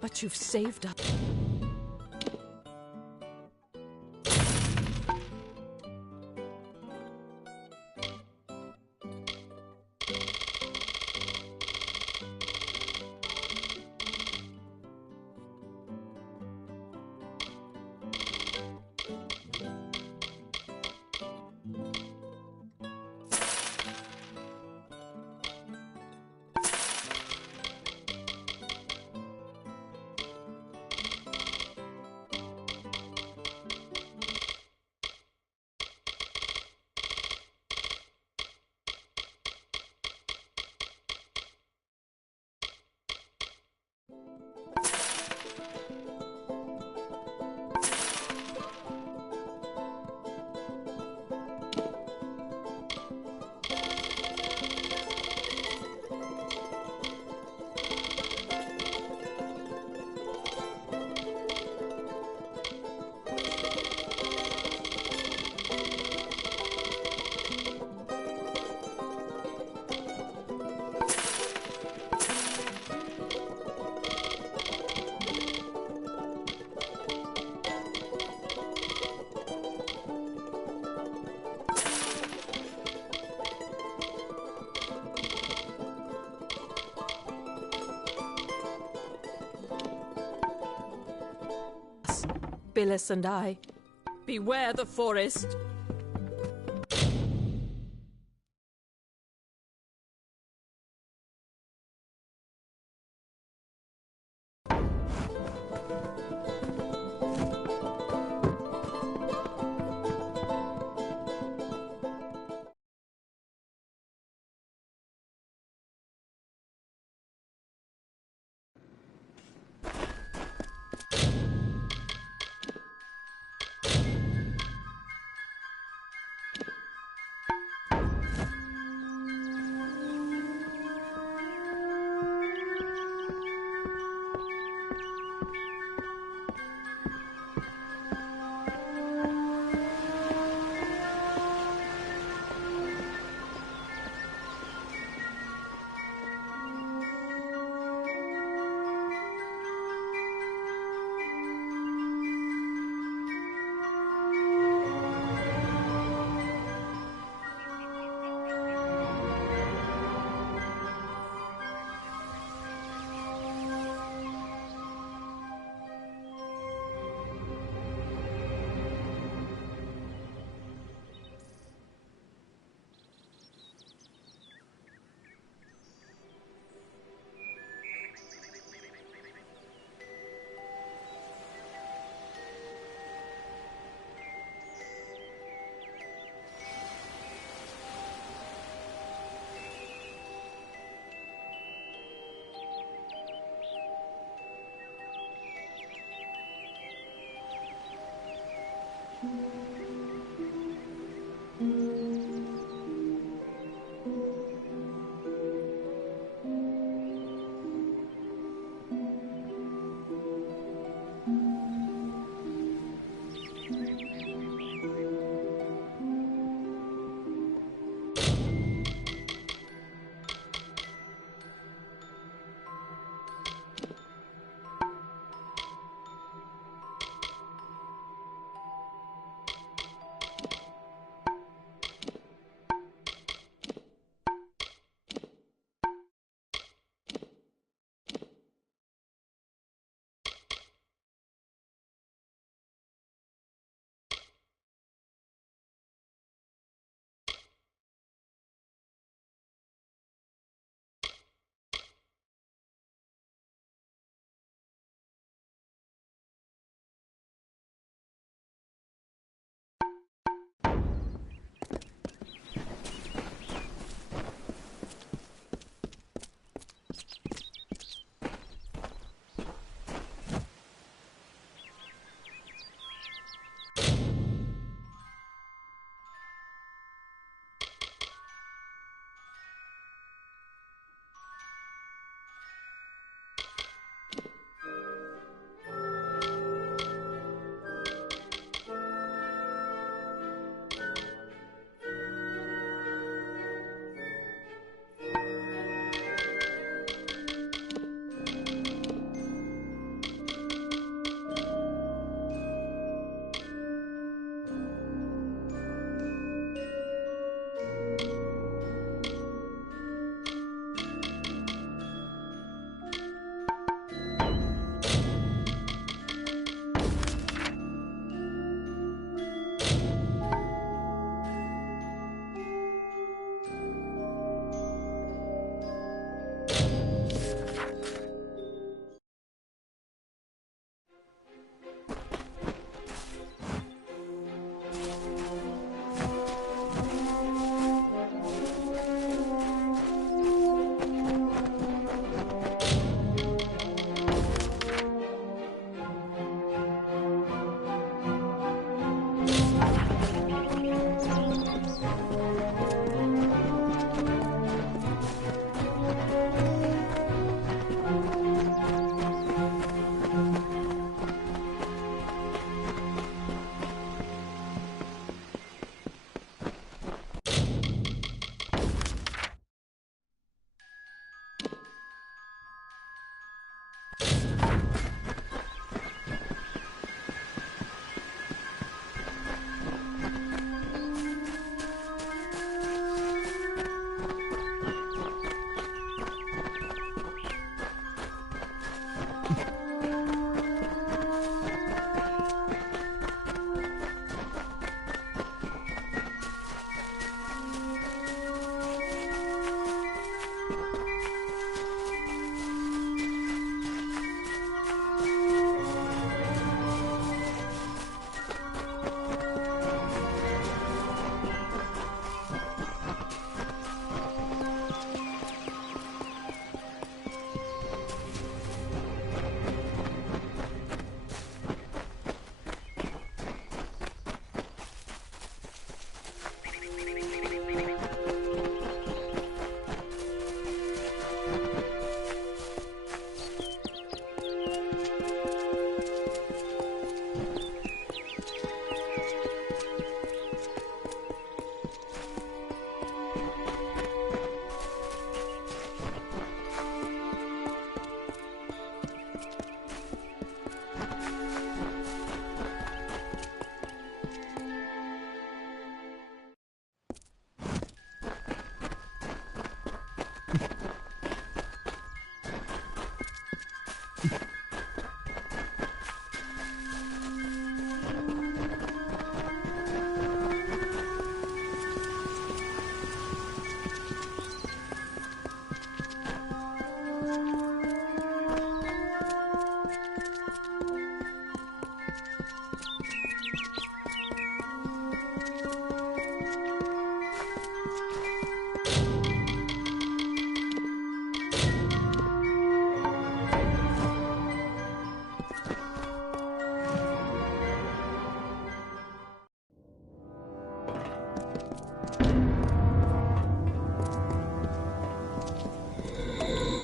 But you've saved us. Billis and I. Beware the forest.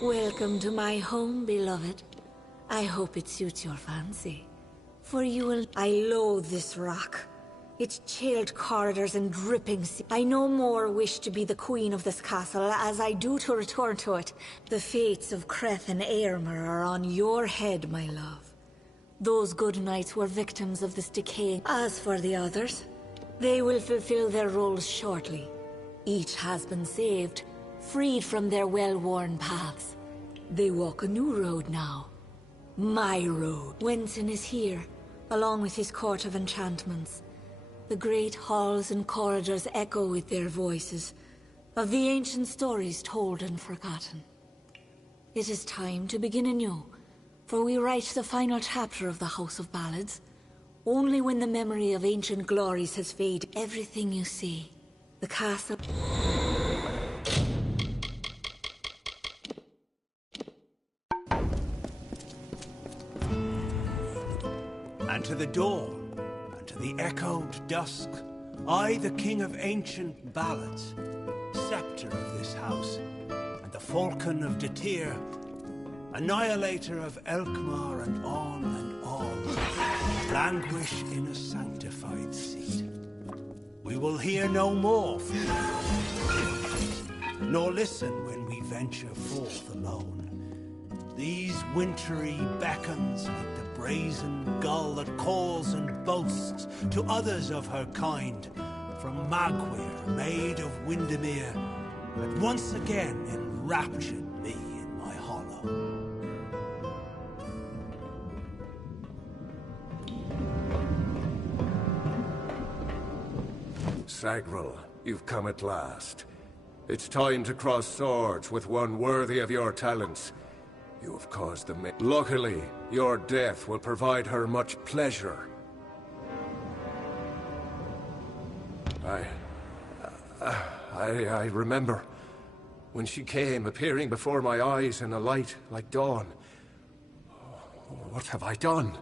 Welcome to my home, beloved. I hope it suits your fancy. For you will... I loathe this rock. Its chilled corridors and dripping sea. I no more wish to be the queen of this castle as I do to return to it. The fates of Creth and Aermer are on your head, my love. Those good knights were victims of this decay. As for the others, they will fulfill their roles shortly. Each has been saved, freed from their well-worn paths. They walk a new road now. My road. Wenson is here, along with his court of enchantments. The great halls and corridors echo with their voices, of the ancient stories told and forgotten. It is time to begin anew, for we write the final chapter of the House of Ballads. Only when the memory of ancient glories has faded, everything you see. The castle... And to the dawn, and to the echoed dusk, I, the king of ancient ballads, scepter of this house, and the falcon of Detir, annihilator of Elkmar, and on, languish in a sanctified seat. We will hear no more from you, nor listen when we venture forth alone. These wintry beckons like the brazen gull that calls and boasts to others of her kind, from Magwir, maid of Windermere, that once again enraptured me in my hollow. Sagrel, you've come at last. It's time to cross swords with one worthy of your talents. You have caused the maid. Luckily, your death will provide her much pleasure. I remember when she came, appearing before my eyes in a light like dawn. What have I done?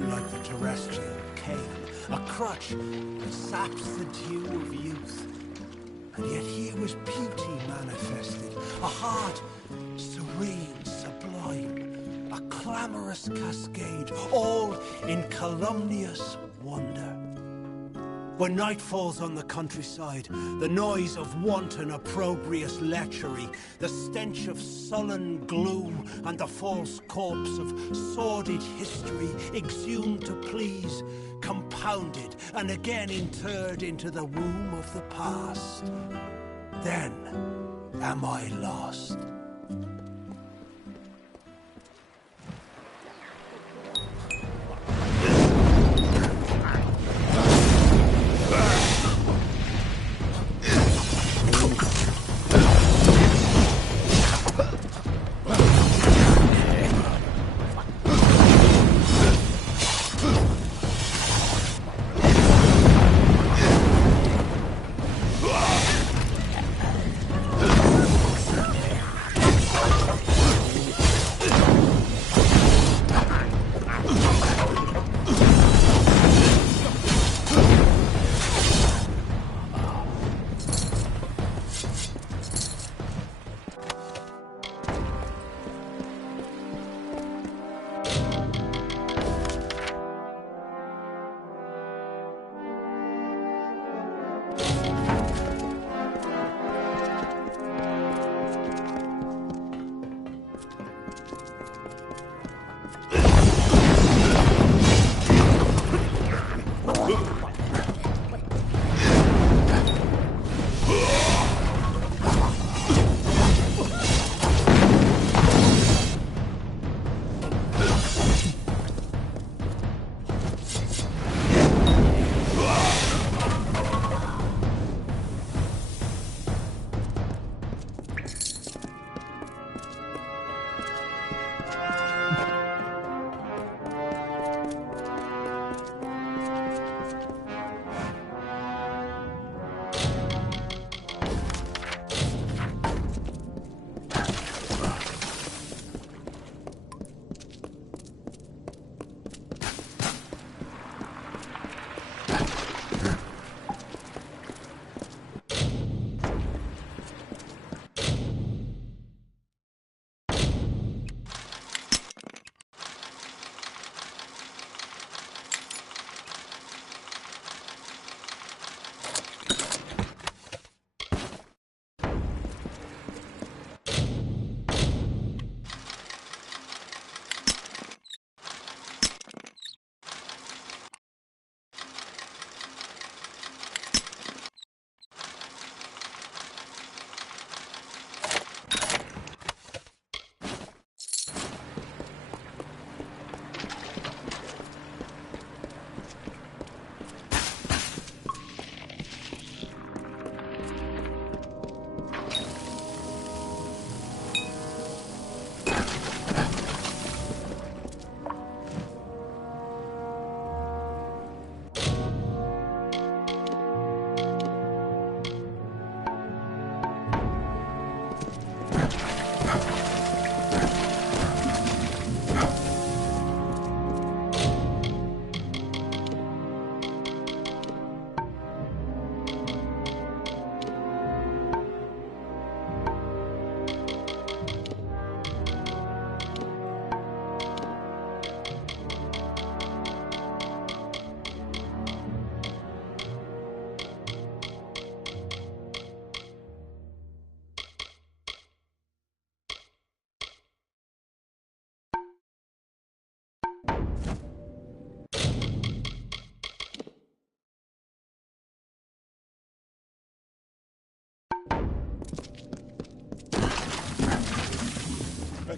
Like the terrestrial cane, a crutch that saps the dew of youth. And yet here was beauty manifested, a heart serene, sublime, a clamorous cascade, all in calumnious wonder. When night falls on the countryside, the noise of wanton opprobrious lechery, the stench of sullen gloom, and the false corpse of sordid history exhumed to please, compounded and again interred into the womb of the past. Then am I lost.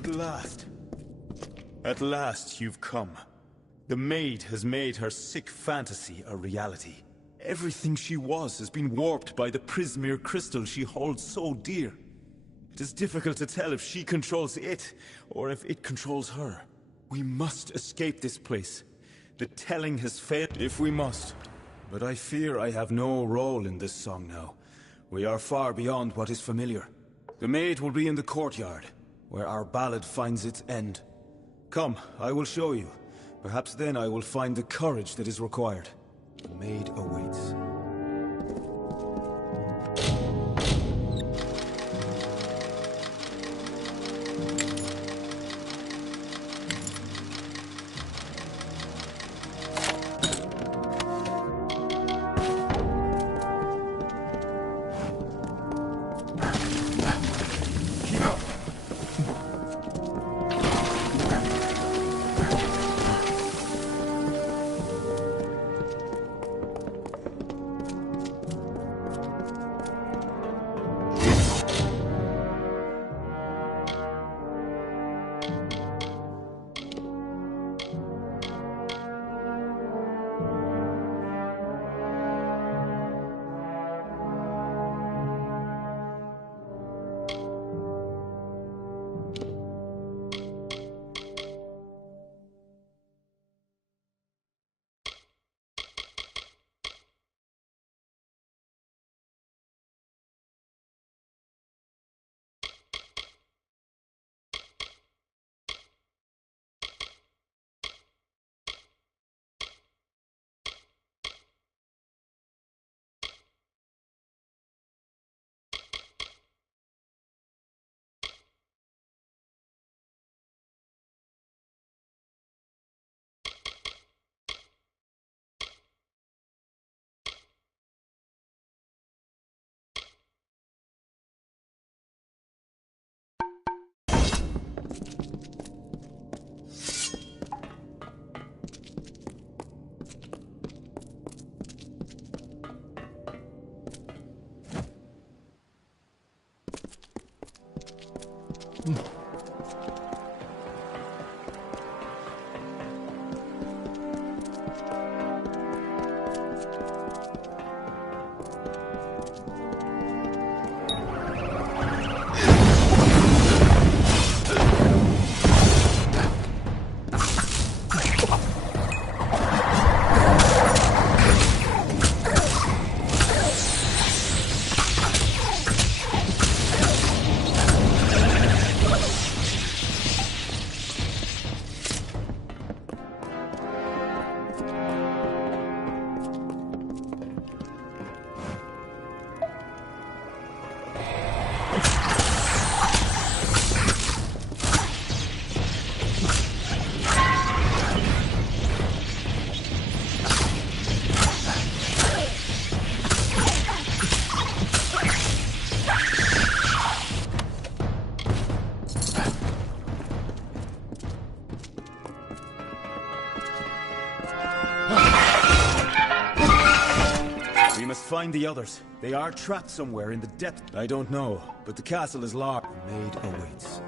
At last. At last you've come. The maid has made her sick fantasy a reality. Everything she was has been warped by the Prismere crystal she holds so dear. It is difficult to tell if she controls it, or if it controls her. We must escape this place. The telling has failed if we must. But I fear I have no role in this song now. We are far beyond what is familiar. The maid will be in the courtyard, where our ballad finds its end. Come, I will show you. Perhaps then I will find the courage that is required. The maid awaits. Find the others. They are trapped somewhere in the depth. I don't know, but the castle is locked. The maid awaits.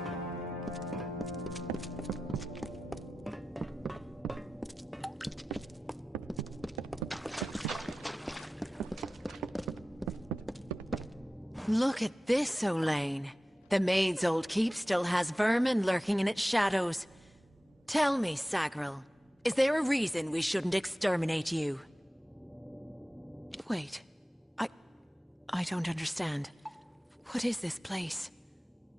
Look at this, Olaine. The maid's old keep still has vermin lurking in its shadows. Tell me, Sagril, is there a reason we shouldn't exterminate you? Wait. I don't understand. What is this place?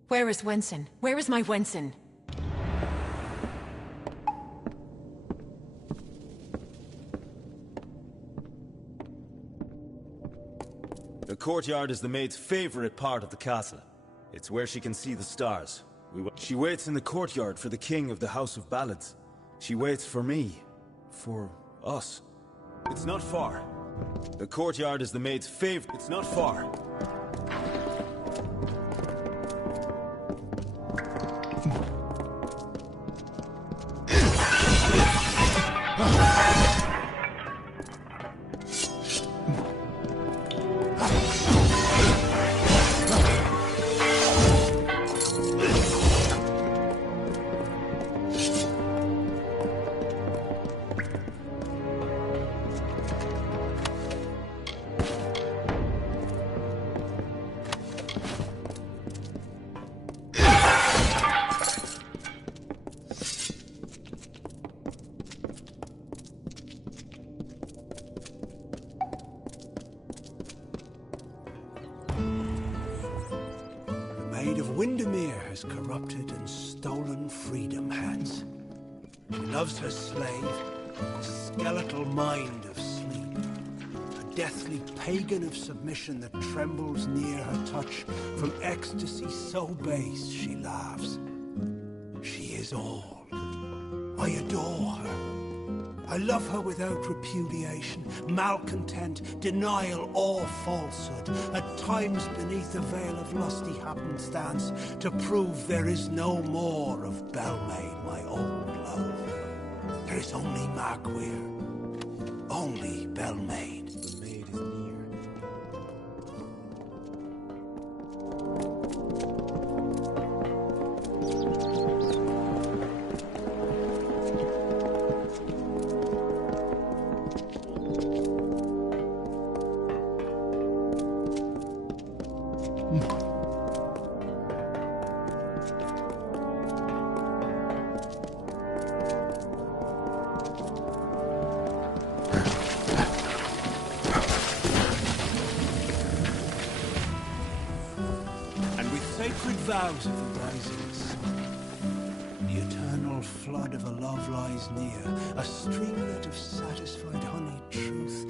Where is Wenson? Where is my Wenson? The courtyard is the maid's favorite part of the castle. It's where she can see the stars. She waits in the courtyard for the king of the House of Ballads. She waits for me. For us. It's not far. The courtyard is the maid's favorite. It's not far. She loves her slave, a skeletal mind of sleep, a deathly pagan of submission that trembles near her touch. From ecstasy so base she laughs. She is all. I adore her. I love her without repudiation, malcontent, denial, or falsehood, at times beneath a veil of lusty happenstance, to prove there is no more of Belmaid, my old love. There is only Magwir, only Belmaid. The maid is near. Sacred vows of the rising sun. The eternal flood of a love lies near, a streamlet of satisfied honeyed truth.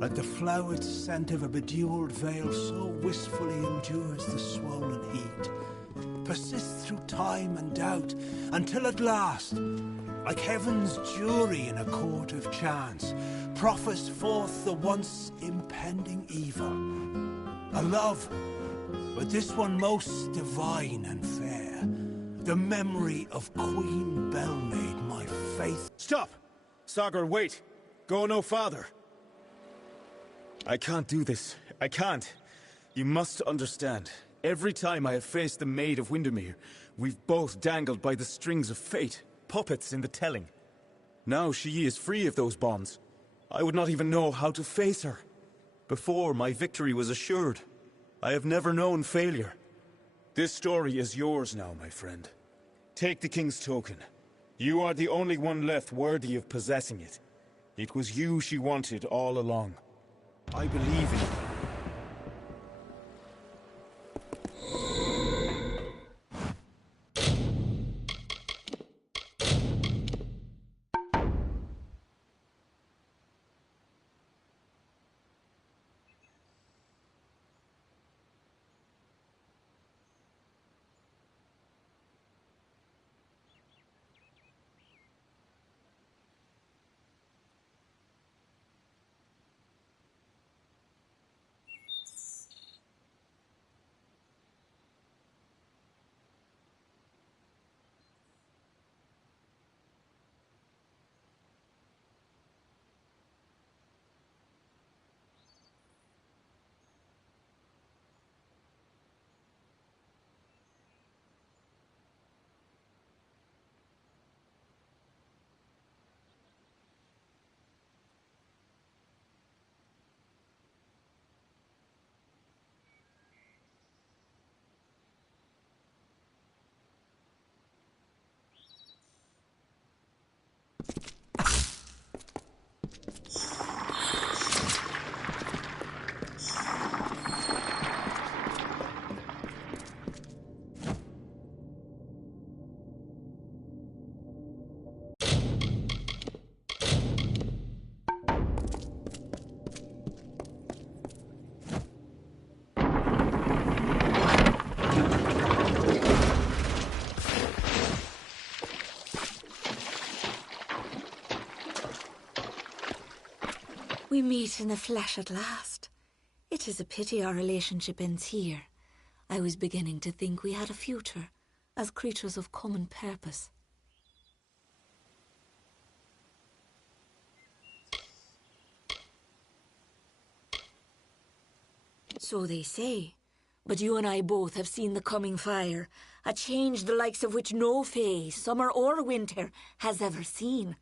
Like the flowered scent of a bedewed veil, so wistfully endures the swollen heat. Persists through time and doubt, until at last, like heaven's jury in a court of chance, proffers forth the once impending evil. A love, but this one most divine and fair, the memory of Queen Belmaid, my faith. Stop! Sagar, wait! Go no farther! I can't do this. I can't. You must understand. Every time I have faced the Maid of Windermere, we've both dangled by the strings of fate, puppets in the telling. Now she is free of those bonds. I would not even know how to face her. Before, my victory was assured. I have never known failure. This story is yours now, my friend. Take the King's token. You are the only one left worthy of possessing it. It was you she wanted all along. I believe in you. We meet in the flesh at last. It is a pity our relationship ends here. I was beginning to think we had a future, as creatures of common purpose. So they say, but you and I both have seen the coming fire, a change the likes of which no fae, summer or winter, has ever seen.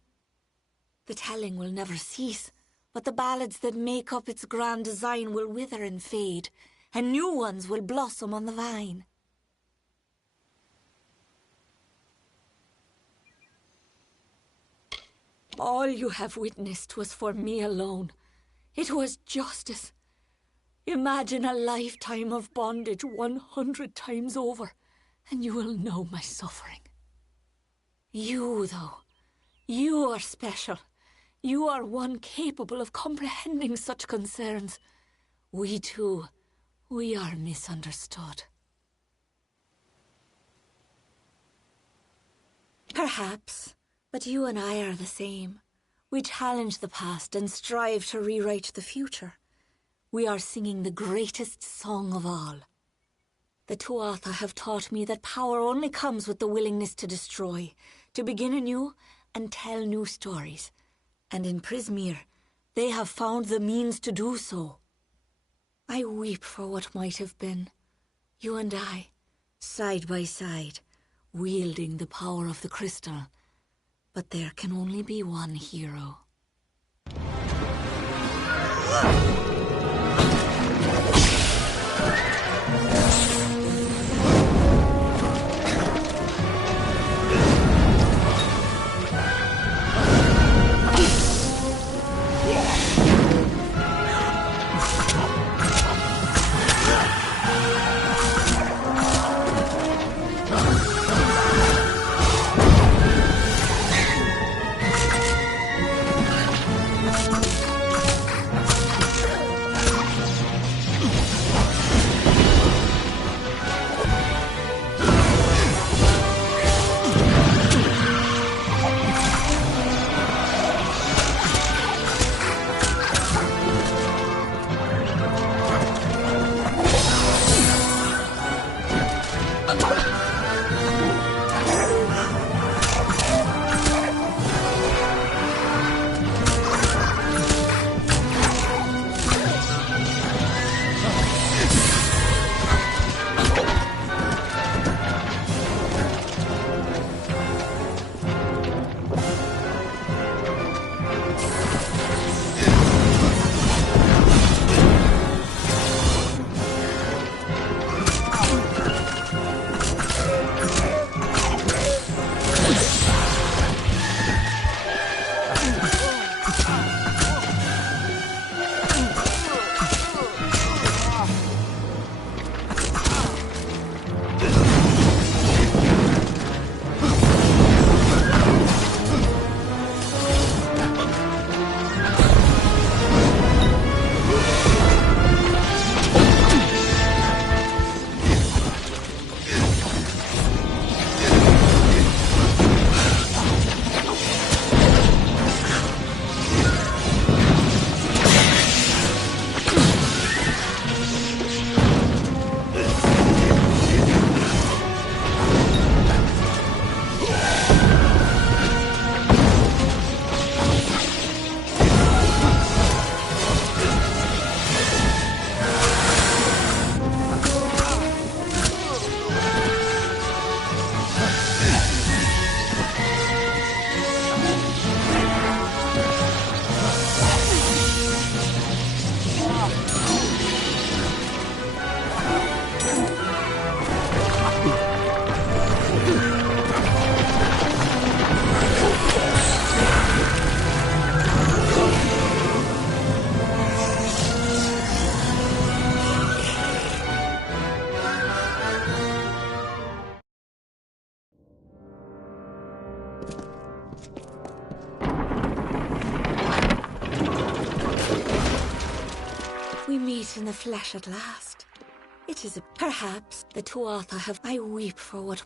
The telling will never cease, but the ballads that make up its grand design will wither and fade, and new ones will blossom on the vine. All you have witnessed was for me alone. It was justice. Imagine a lifetime of bondage 100 times over, and you will know my suffering. You, though, You are special. You are one capable of comprehending such concerns. We too, we are misunderstood. Perhaps, but you and I are the same. We challenge the past and strive to rewrite the future. We are singing the greatest song of all. The Tuatha have taught me that power only comes with the willingness to destroy, to begin anew and tell new stories. And in Prismeer, they have found the means to do so. I weep for what might have been. You and I, side by side, wielding the power of the crystal. But there can only be one hero. We meet in the flesh at last. It is perhaps the Tuatha have... I weep for what...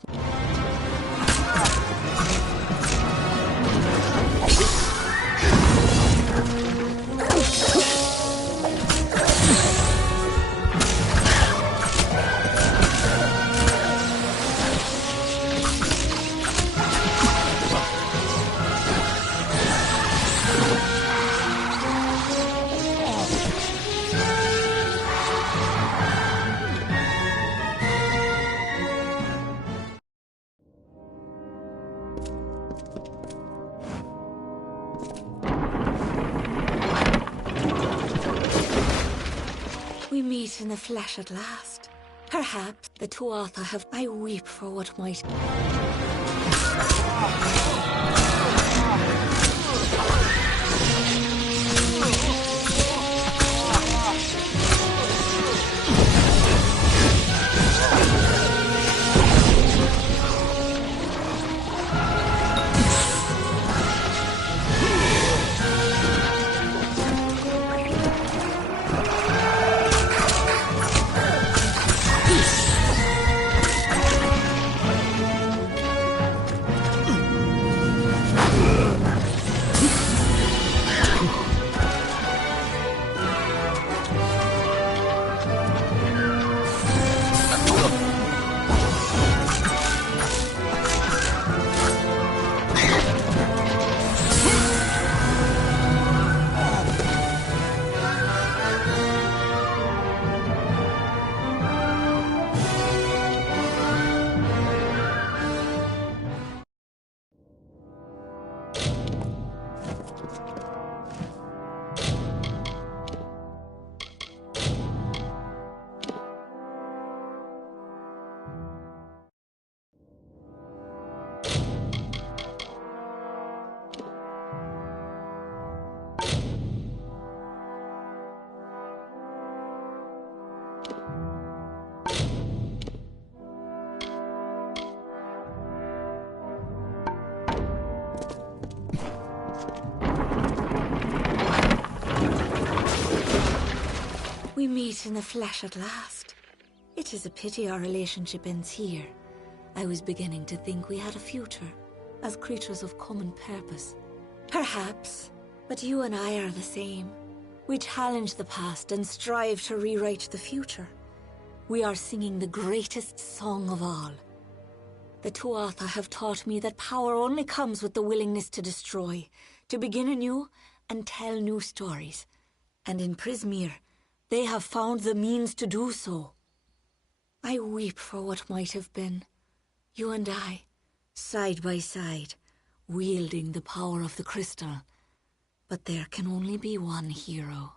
We meet in the flesh at last. Perhaps the Tuatha have... I weep for what might... We meet in the flesh at last. It is a pity our relationship ends here. I was beginning to think we had a future, as creatures of common purpose. Perhaps, but you and I are the same. We challenge the past and strive to rewrite the future. We are singing the greatest song of all. The Tuatha have taught me that power only comes with the willingness to destroy, to begin anew and tell new stories. And in Prismeer, they have found the means to do so. I weep for what might have been. You and I, side by side, wielding the power of the crystal. But there can only be one hero.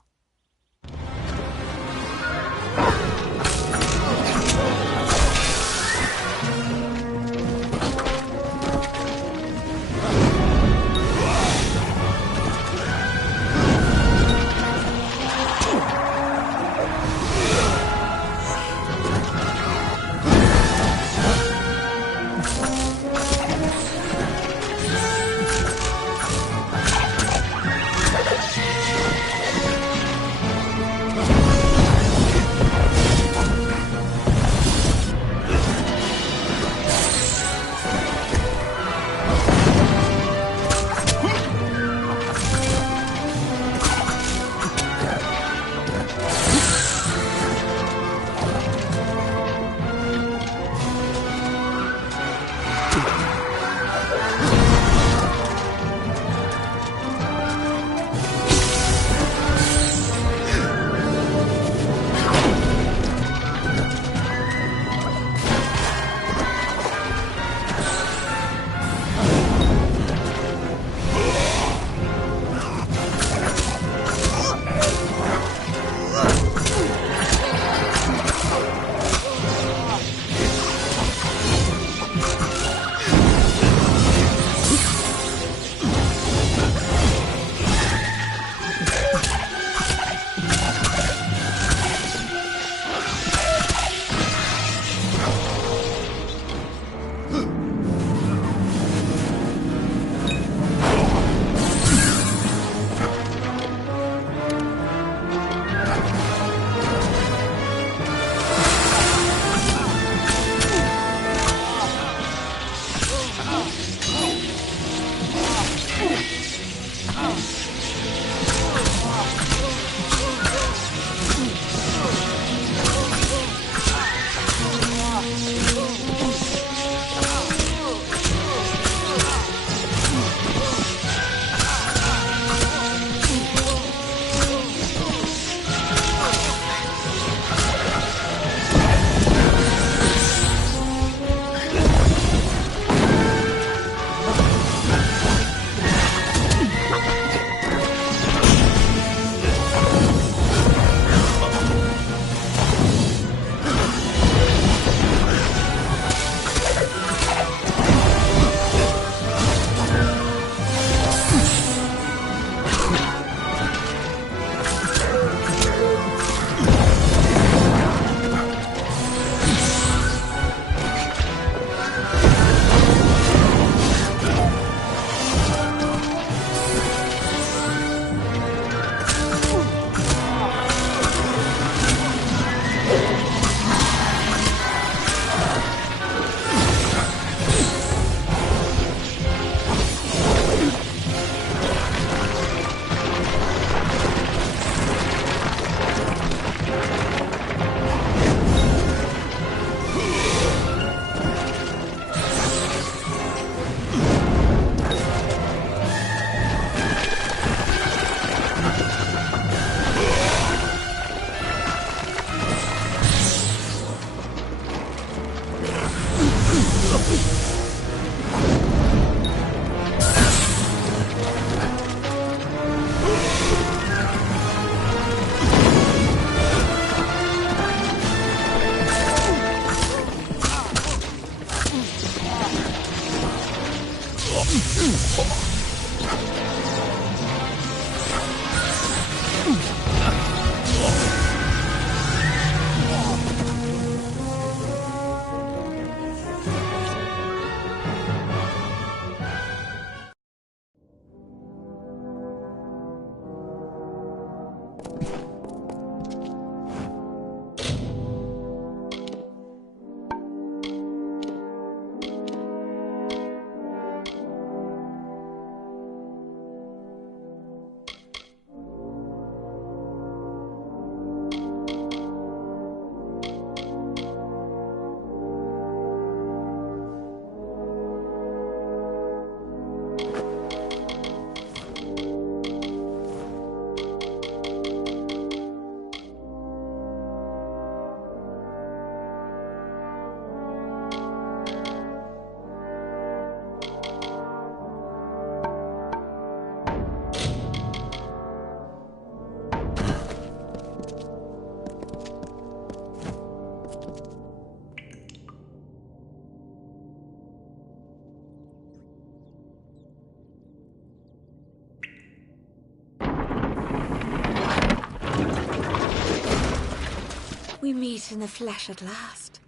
We meet in the flesh at last.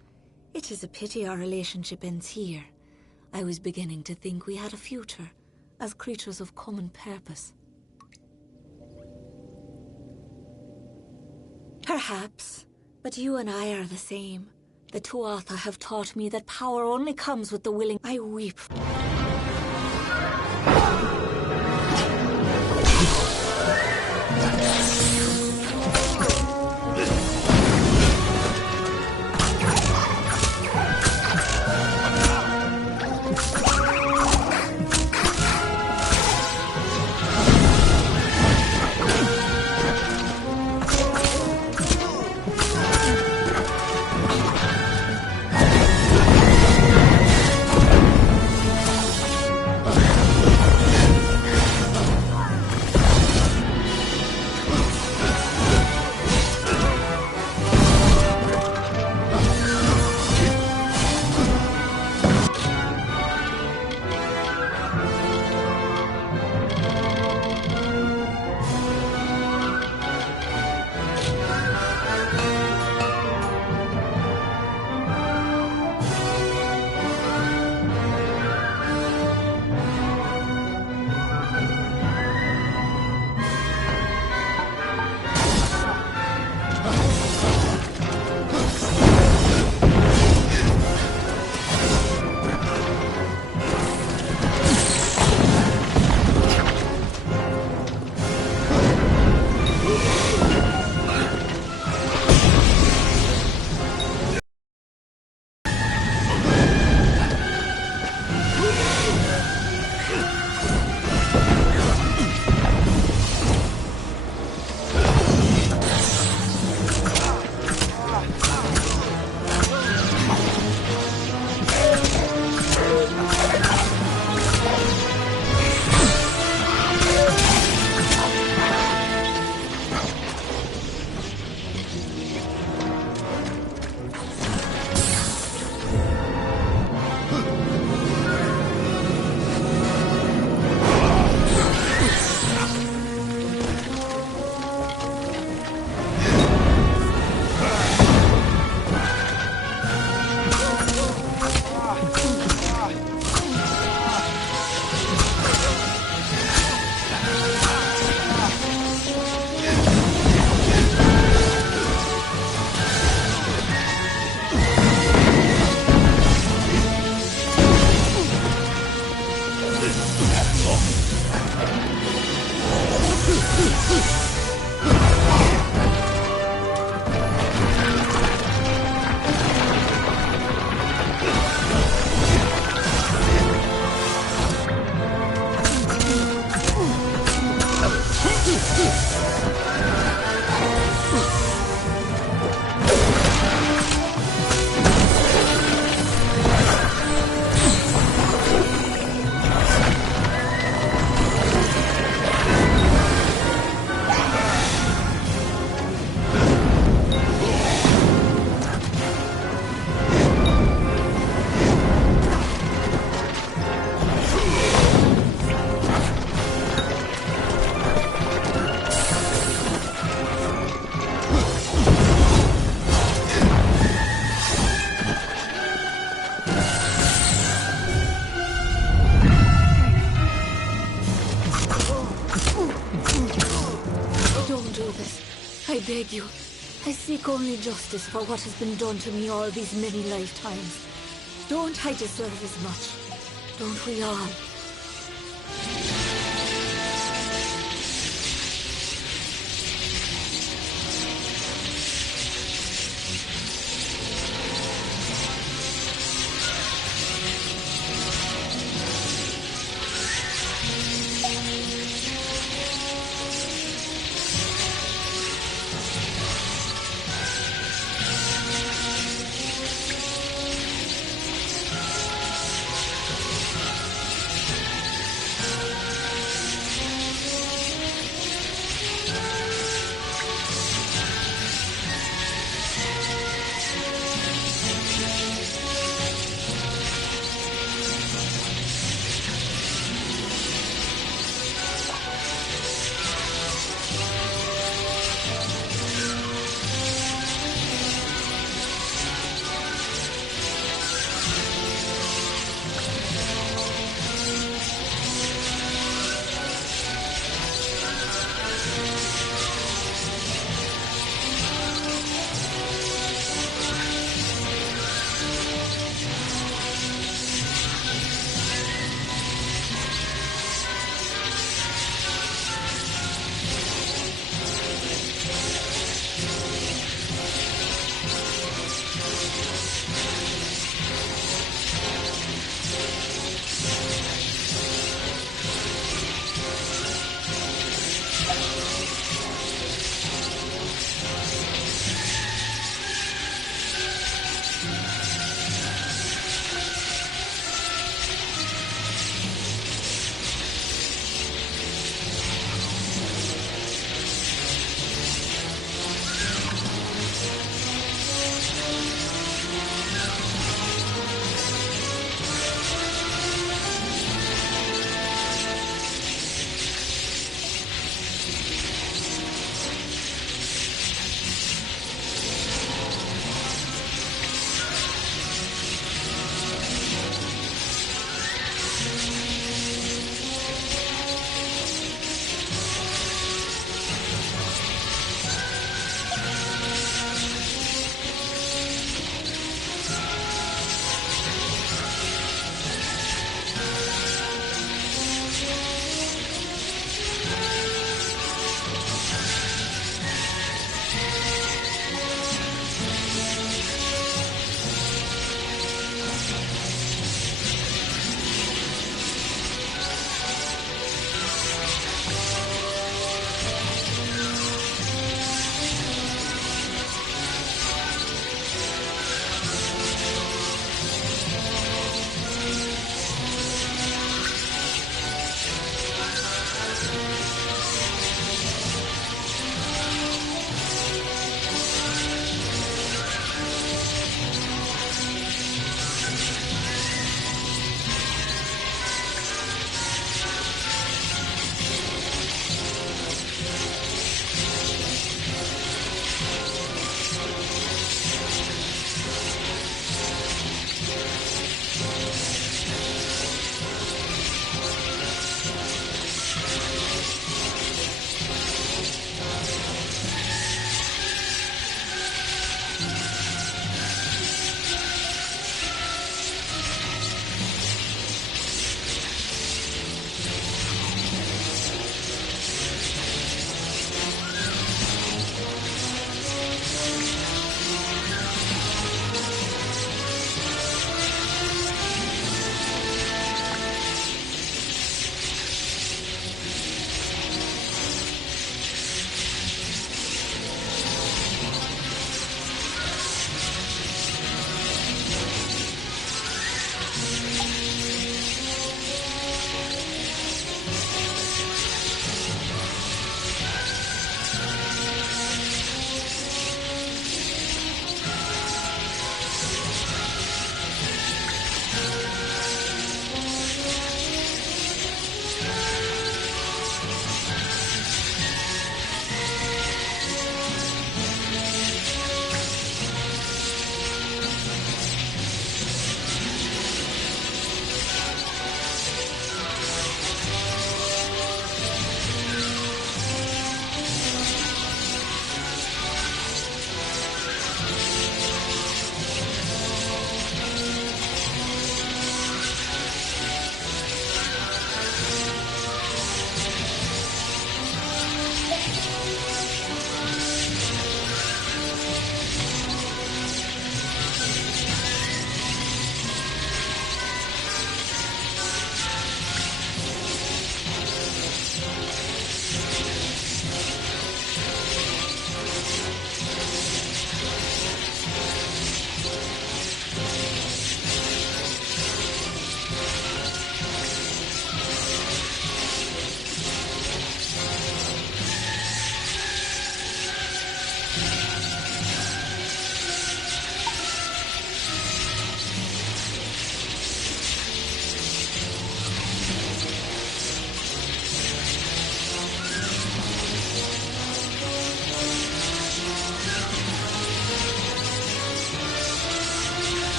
It is a pity our relationship ends here. I was beginning to think we had a future, as creatures of common purpose. Perhaps, but you and I are the same. The Tuatha have taught me that power only comes with the willing. I weep. I beg you. I seek only justice for what has been done to me all these many lifetimes. Don't I deserve as much? Don't we all?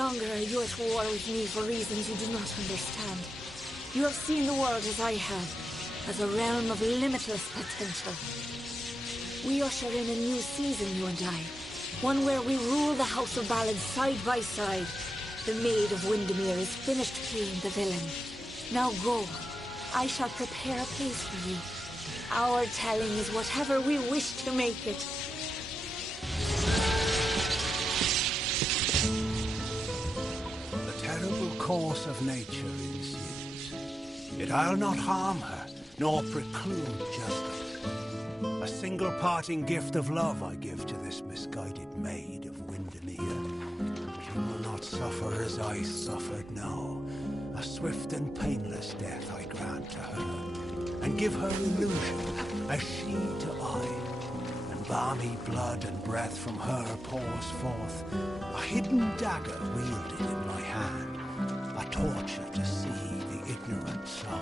longer are you at war with me for reasons you do not understand. You have seen the world as I have, as a realm of limitless potential. We usher in a new season, you and I. One where we rule the House of Ballad side by side. The Maid of Windermere is finished playing the villain. Now go. I shall prepare a place for you. Our telling is whatever we wish to make it. The terrible course of nature ensues. Yet I'll not harm her, nor preclude justice. A single parting gift of love I give to this misguided Maid of Windermere. She will not suffer as I suffered, no. A swift and painless death I grant to her, and give her illusion as she to I. And balmy blood and breath from her pours forth, a hidden dagger wielded in my hand, a torture to see the ignorant soul.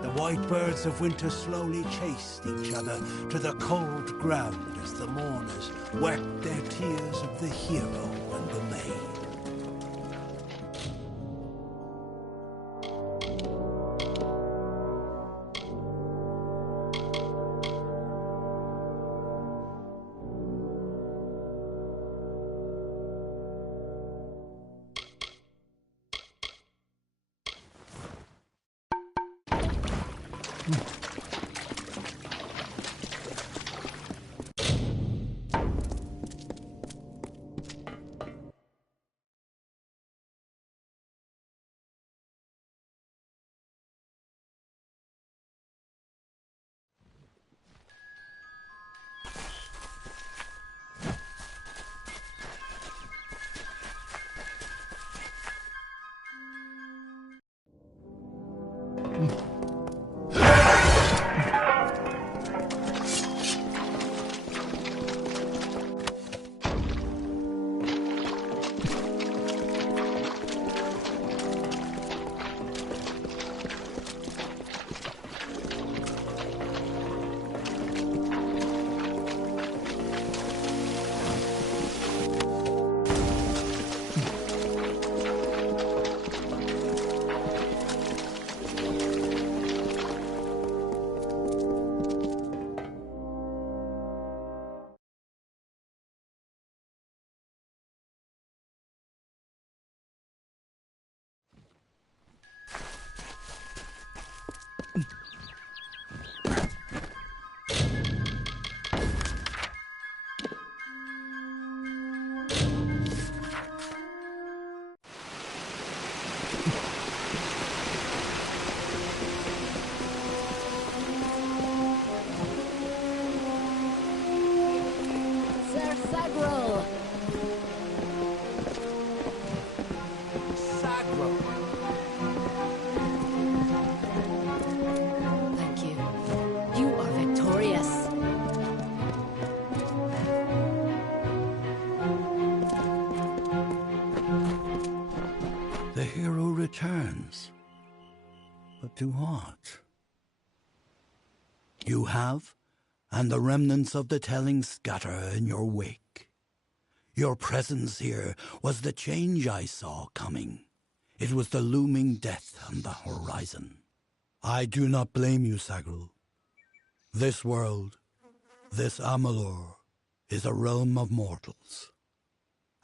The white birds of winter slowly chased each other to the cold ground as the mourners wept their tears of the hero and the maid. Thank you. You are victorious. The hero returns. But to what? You have, and the remnants of the telling scatter in your wake. Your presence here was the change I saw coming. It was the looming death on the horizon. I do not blame you, Sagril. This world, this Amalur, is a realm of mortals.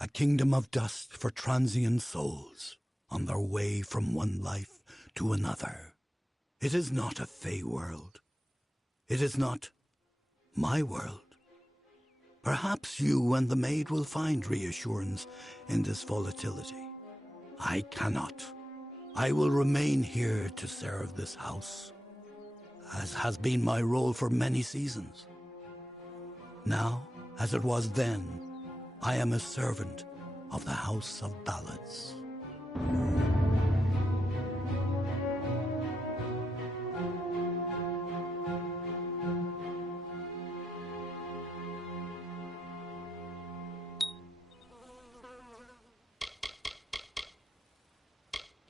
A kingdom of dust for transient souls on their way from one life to another. It is not a fey world. It is not my world. Perhaps you and the maid will find reassurance in this volatility. I cannot. I will remain here to serve this house, as has been my role for many seasons. Now, as it was then, I am a servant of the House of Ballads.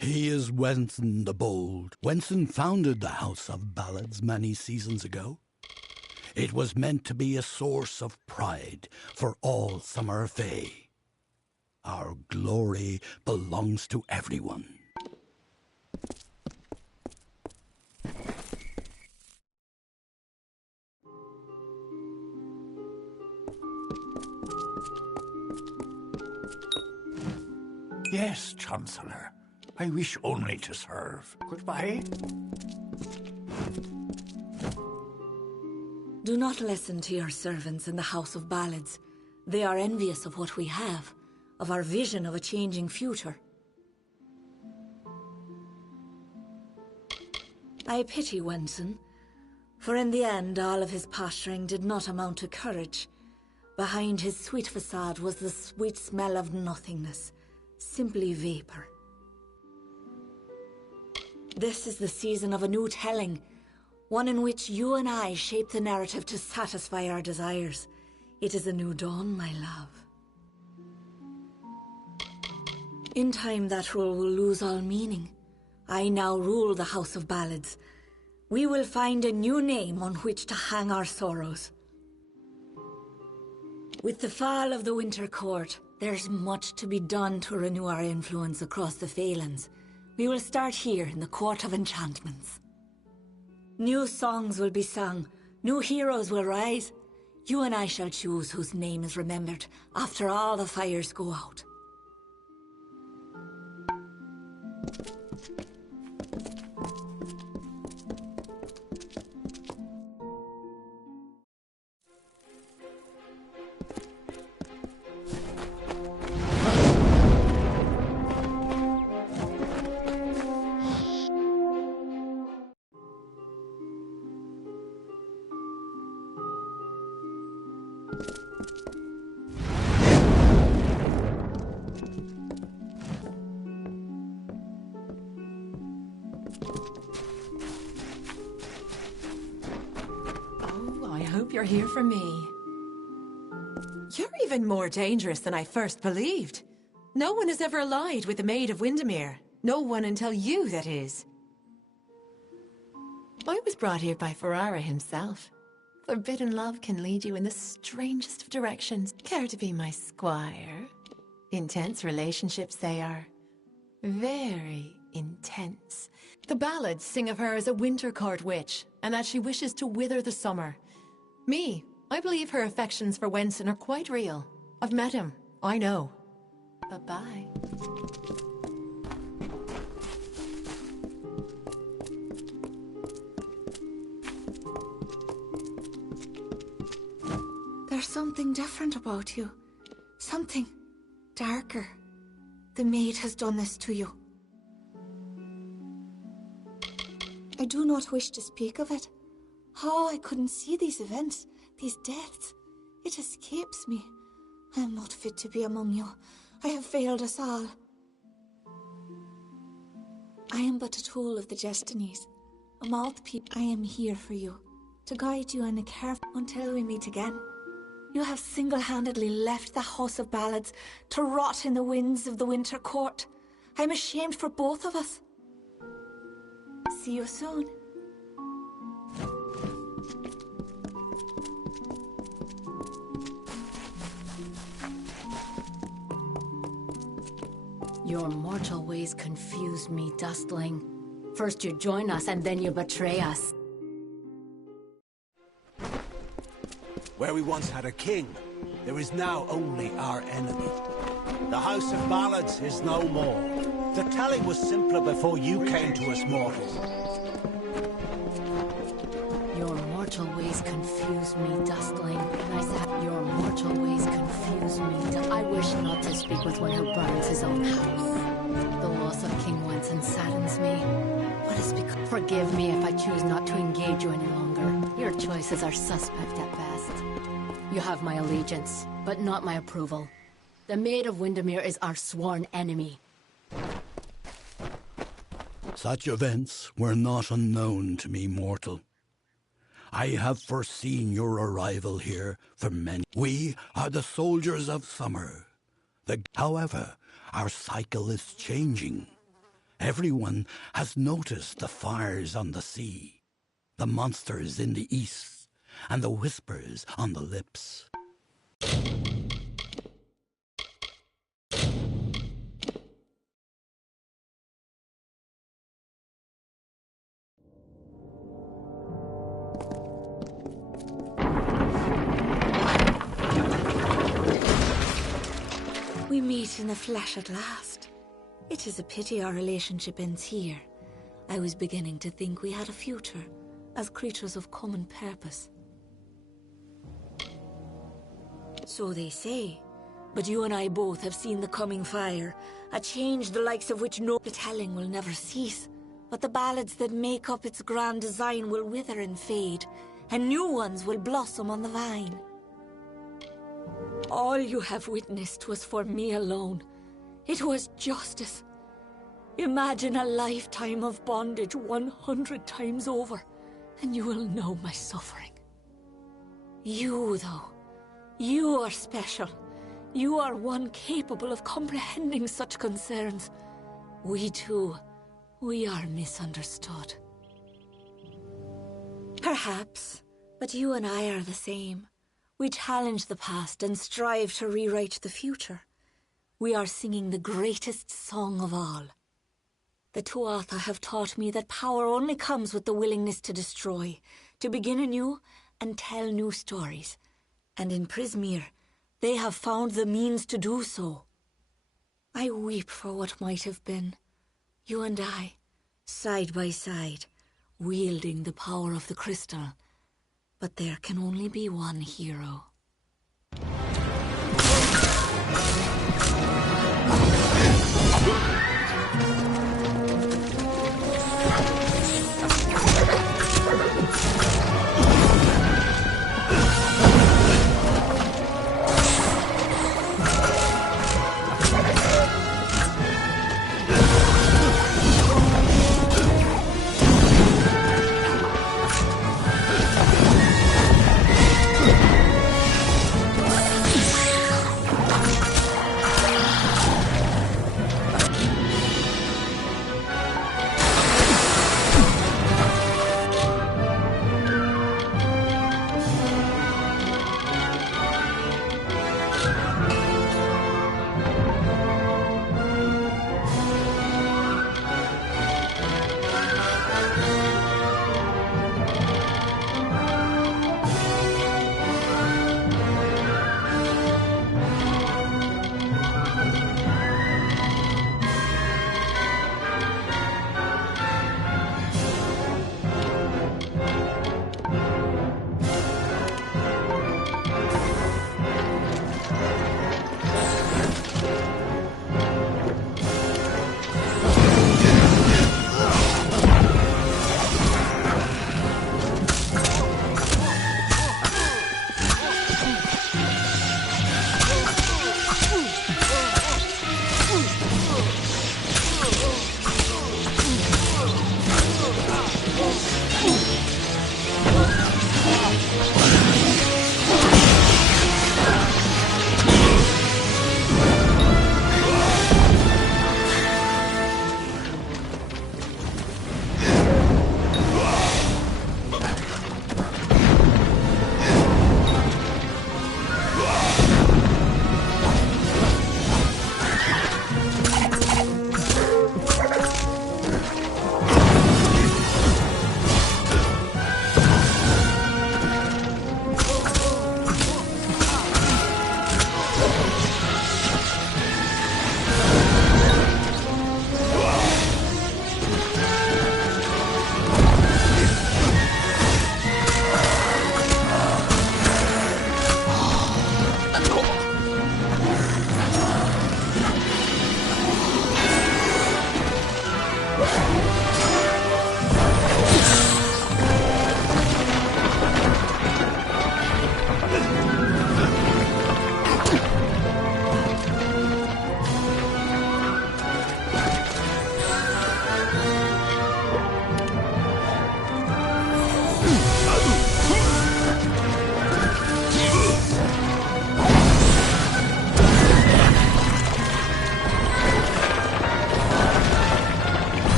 He is Wenson the Bold. Wenson founded the House of Ballads many seasons ago. It was meant to be a source of pride for all Summer Fae. Our glory belongs to everyone. Yes, Chancellor. I wish only to serve. Goodbye. Do not listen to your servants in the House of Ballads. They are envious of what we have, of our vision of a changing future. I pity Wenson, for in the end all of his posturing did not amount to courage. Behind his sweet facade was the sweet smell of nothingness, simply vapor. This is the season of a new telling, one in which you and I shape the narrative to satisfy our desires. It is a new dawn, my love. In time, that role will lose all meaning. I now rule the House of Ballads. We will find a new name on which to hang our sorrows. With the fall of the Winter Court, there's much to be done to renew our influence across the Phalanx. We will start here in the Court of Enchantments. New songs will be sung, new heroes will rise. You and I shall choose whose name is remembered after all the fires go out. You're here for me. You're even more dangerous than I first believed. No one has ever allied with the Maid of Windermere. No one until you, that is. I was brought here by Ferrara himself. Forbidden love can lead you in the strangest of directions. Care to be my squire? Intense relationships they are. Very intense. The ballads sing of her as a winter court witch, and that she wishes to wither the summer. Me, I believe her affections for Wenson are quite real. I've met him. I know. Bye-bye. There's something different about you. Something darker. The maid has done this to you. I do not wish to speak of it. How I couldn't see these events, these deaths. It escapes me. I am not fit to be among you. I have failed us all. I am but a tool of the destinies. A mouthpiece. I am here for you, to guide you and care until we meet again. You have single-handedly left the House of Ballads to rot in the winds of the Winter Court. I am ashamed for both of us. See you soon. Your mortal ways confuse me, Dustling. First you join us, and then you betray us. Where we once had a king, there is now only our enemy. The House of Ballads is no more. The telling was simpler before you came to us mortals. Your mortal ways confuse me, Dustling. Your mortal ways confuse me. I wish not to speak with one who burns his own house. The loss of King Wenson saddens me. What has become? Forgive me if I choose not to engage you any longer. Your choices are suspect at best. You have my allegiance, but not my approval. The Maid of Windermere is our sworn enemy. Such events were not unknown to me, mortal. I have foreseen your arrival here for many. We are the soldiers of summer. However, our cycle is changing. Everyone has noticed the fires on the sea, the monsters in the east, and the whispers on the lips. We meet in the flesh at last. It is a pity our relationship ends here. I was beginning to think we had a future, as creatures of common purpose. So they say. But you and I both have seen the coming fire, a change the likes of which no telling will never cease. But the ballads that make up its grand design will wither and fade, and new ones will blossom on the vine. All you have witnessed was for me alone. It was justice. Imagine a lifetime of bondage 100 times over, and you will know my suffering. You, though, you are special. You are one capable of comprehending such concerns. We too, we are misunderstood. Perhaps, but you and I are the same. We challenge the past and strive to rewrite the future. We are singing the greatest song of all. The Tuatha have taught me that power only comes with the willingness to destroy, to begin anew and tell new stories. And in Prismeer, they have found the means to do so. I weep for what might have been. You and I, side by side, wielding the power of the crystal. But there can only be one hero.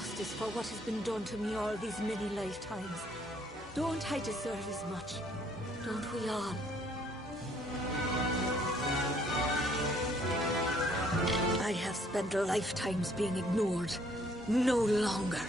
justice for what has been done to me all these many lifetimes. Don't I deserve as much? Don't we all? I have spent lifetimes being ignored. No longer.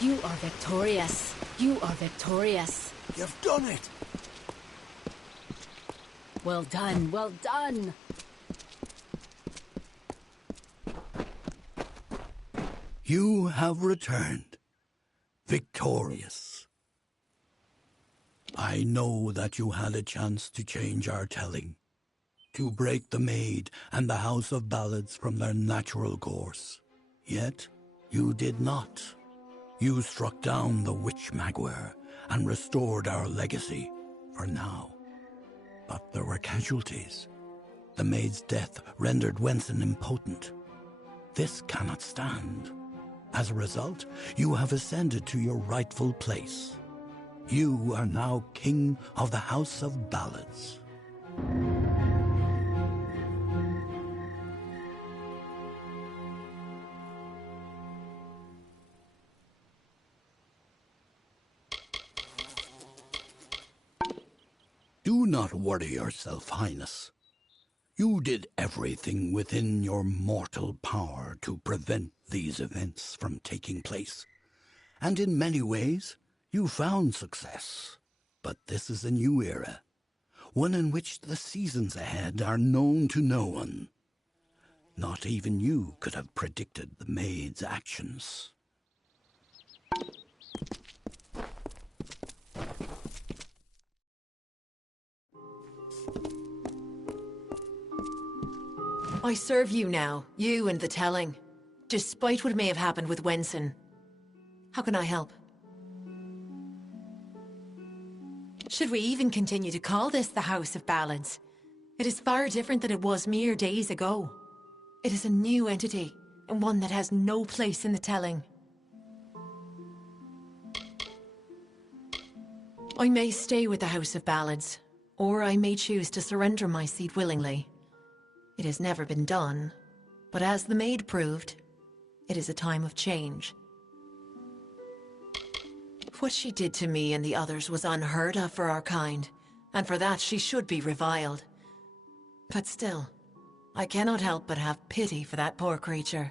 You are victorious. You are victorious. You've done it! Well done, well done! You have returned, victorious. I know that you had a chance to change our telling, to break the Maid and the House of Ballads from their natural course. Yet, you did not. You struck down the Witch Magware and restored our legacy, for now. But there were casualties. The Maid's death rendered Wenson impotent. This cannot stand. As a result, you have ascended to your rightful place. You are now King of the House of Ballads. Do not worry yourself, Highness. You did everything within your mortal power to prevent these events from taking place. And in many ways, you found success. But this is a new era, one in which the seasons ahead are known to no one. Not even you could have predicted the Maid's actions. I serve you now, you and the telling. Despite what may have happened with Wenson. How can I help? Should we even continue to call this the House of Ballads? It is far different than it was mere days ago. It is a new entity, and one that has no place in the telling. I may stay with the House of Ballads, or I may choose to surrender my seat willingly. It has never been done, but as the Maid proved, it is a time of change. What she did to me and the others was unheard of for our kind, and for that she should be reviled. But still, I cannot help but have pity for that poor creature.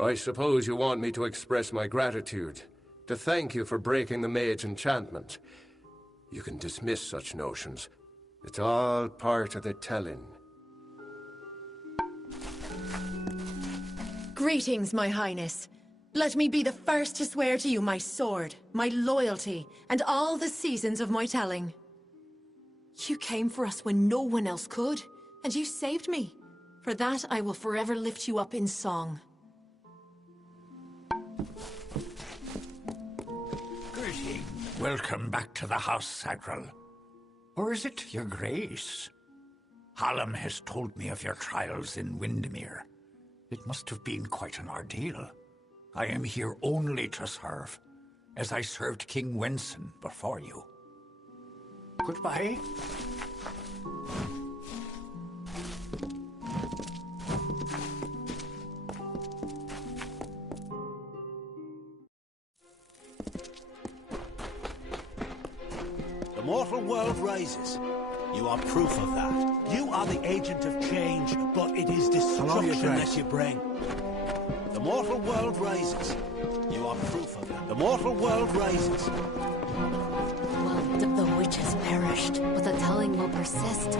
I suppose you want me to express my gratitude, to thank you for breaking the Maid's enchantment. You can dismiss such notions. It's all part of the telling. Greetings, my highness. Let me be the first to swear to you my sword, my loyalty, and all the seasons of my telling. You came for us when no one else could, and you saved me. For that, I will forever lift you up in song. Greetings. Welcome back to the house, Sagrel. Or is it your grace? Hallam has told me of your trials in Windermere. It must have been quite an ordeal. I am here only to serve, as I served King Wenson before you. Goodbye. The mortal world rises. You are proof of that. You are the agent of change, but it is destruction that you bring. The mortal world rises. You are proof of that. The mortal world rises. Well, the witch has perished, but the telling will persist.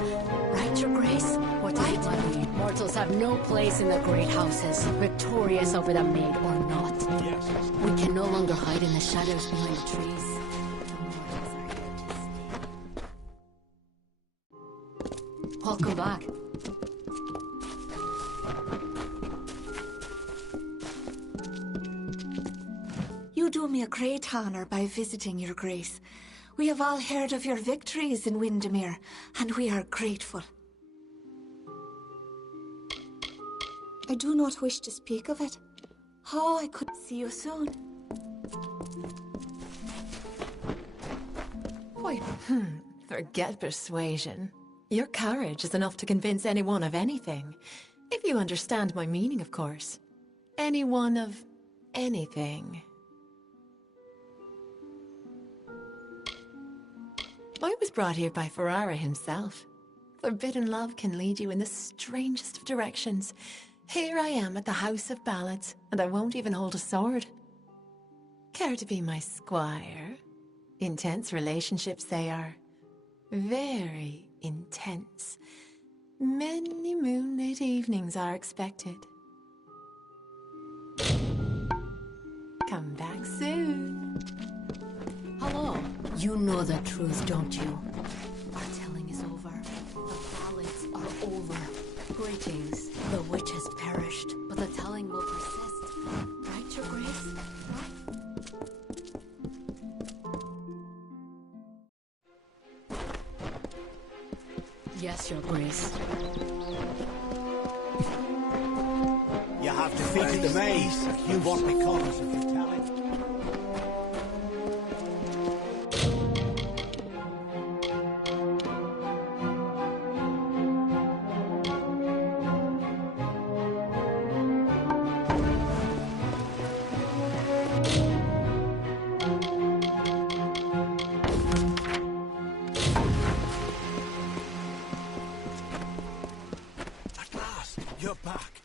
Right, Your Grace? What does it mean? Mortals have no place in the great houses, victorious over the Maid or not. Yes. We can no longer hide in the shadows behind the trees. Welcome back. You do me a great honor by visiting, Your Grace. We have all heard of your victories in Windermere, and we are grateful. I do not wish to speak of it. Oh, I could see you soon. Why, forget persuasion. Your courage is enough to convince anyone of anything. If you understand my meaning, of course. Anyone of anything. I was brought here by Ferrara himself. Forbidden love can lead you in the strangest of directions, Here I am at the House of Ballads, and I won't even hold a sword. Care to be my squire? Intense relationships they are. Very intense. Many moonlit evenings are expected. Come back soon. Hello. You know the truth, don't you? Our telling is over. The ballads are over. Greetings. The witch has perished, but the telling will persist. Right, Your Grace? Yes, Your Grace. You have defeated the maze. What becomes of the talent? At last, you're back.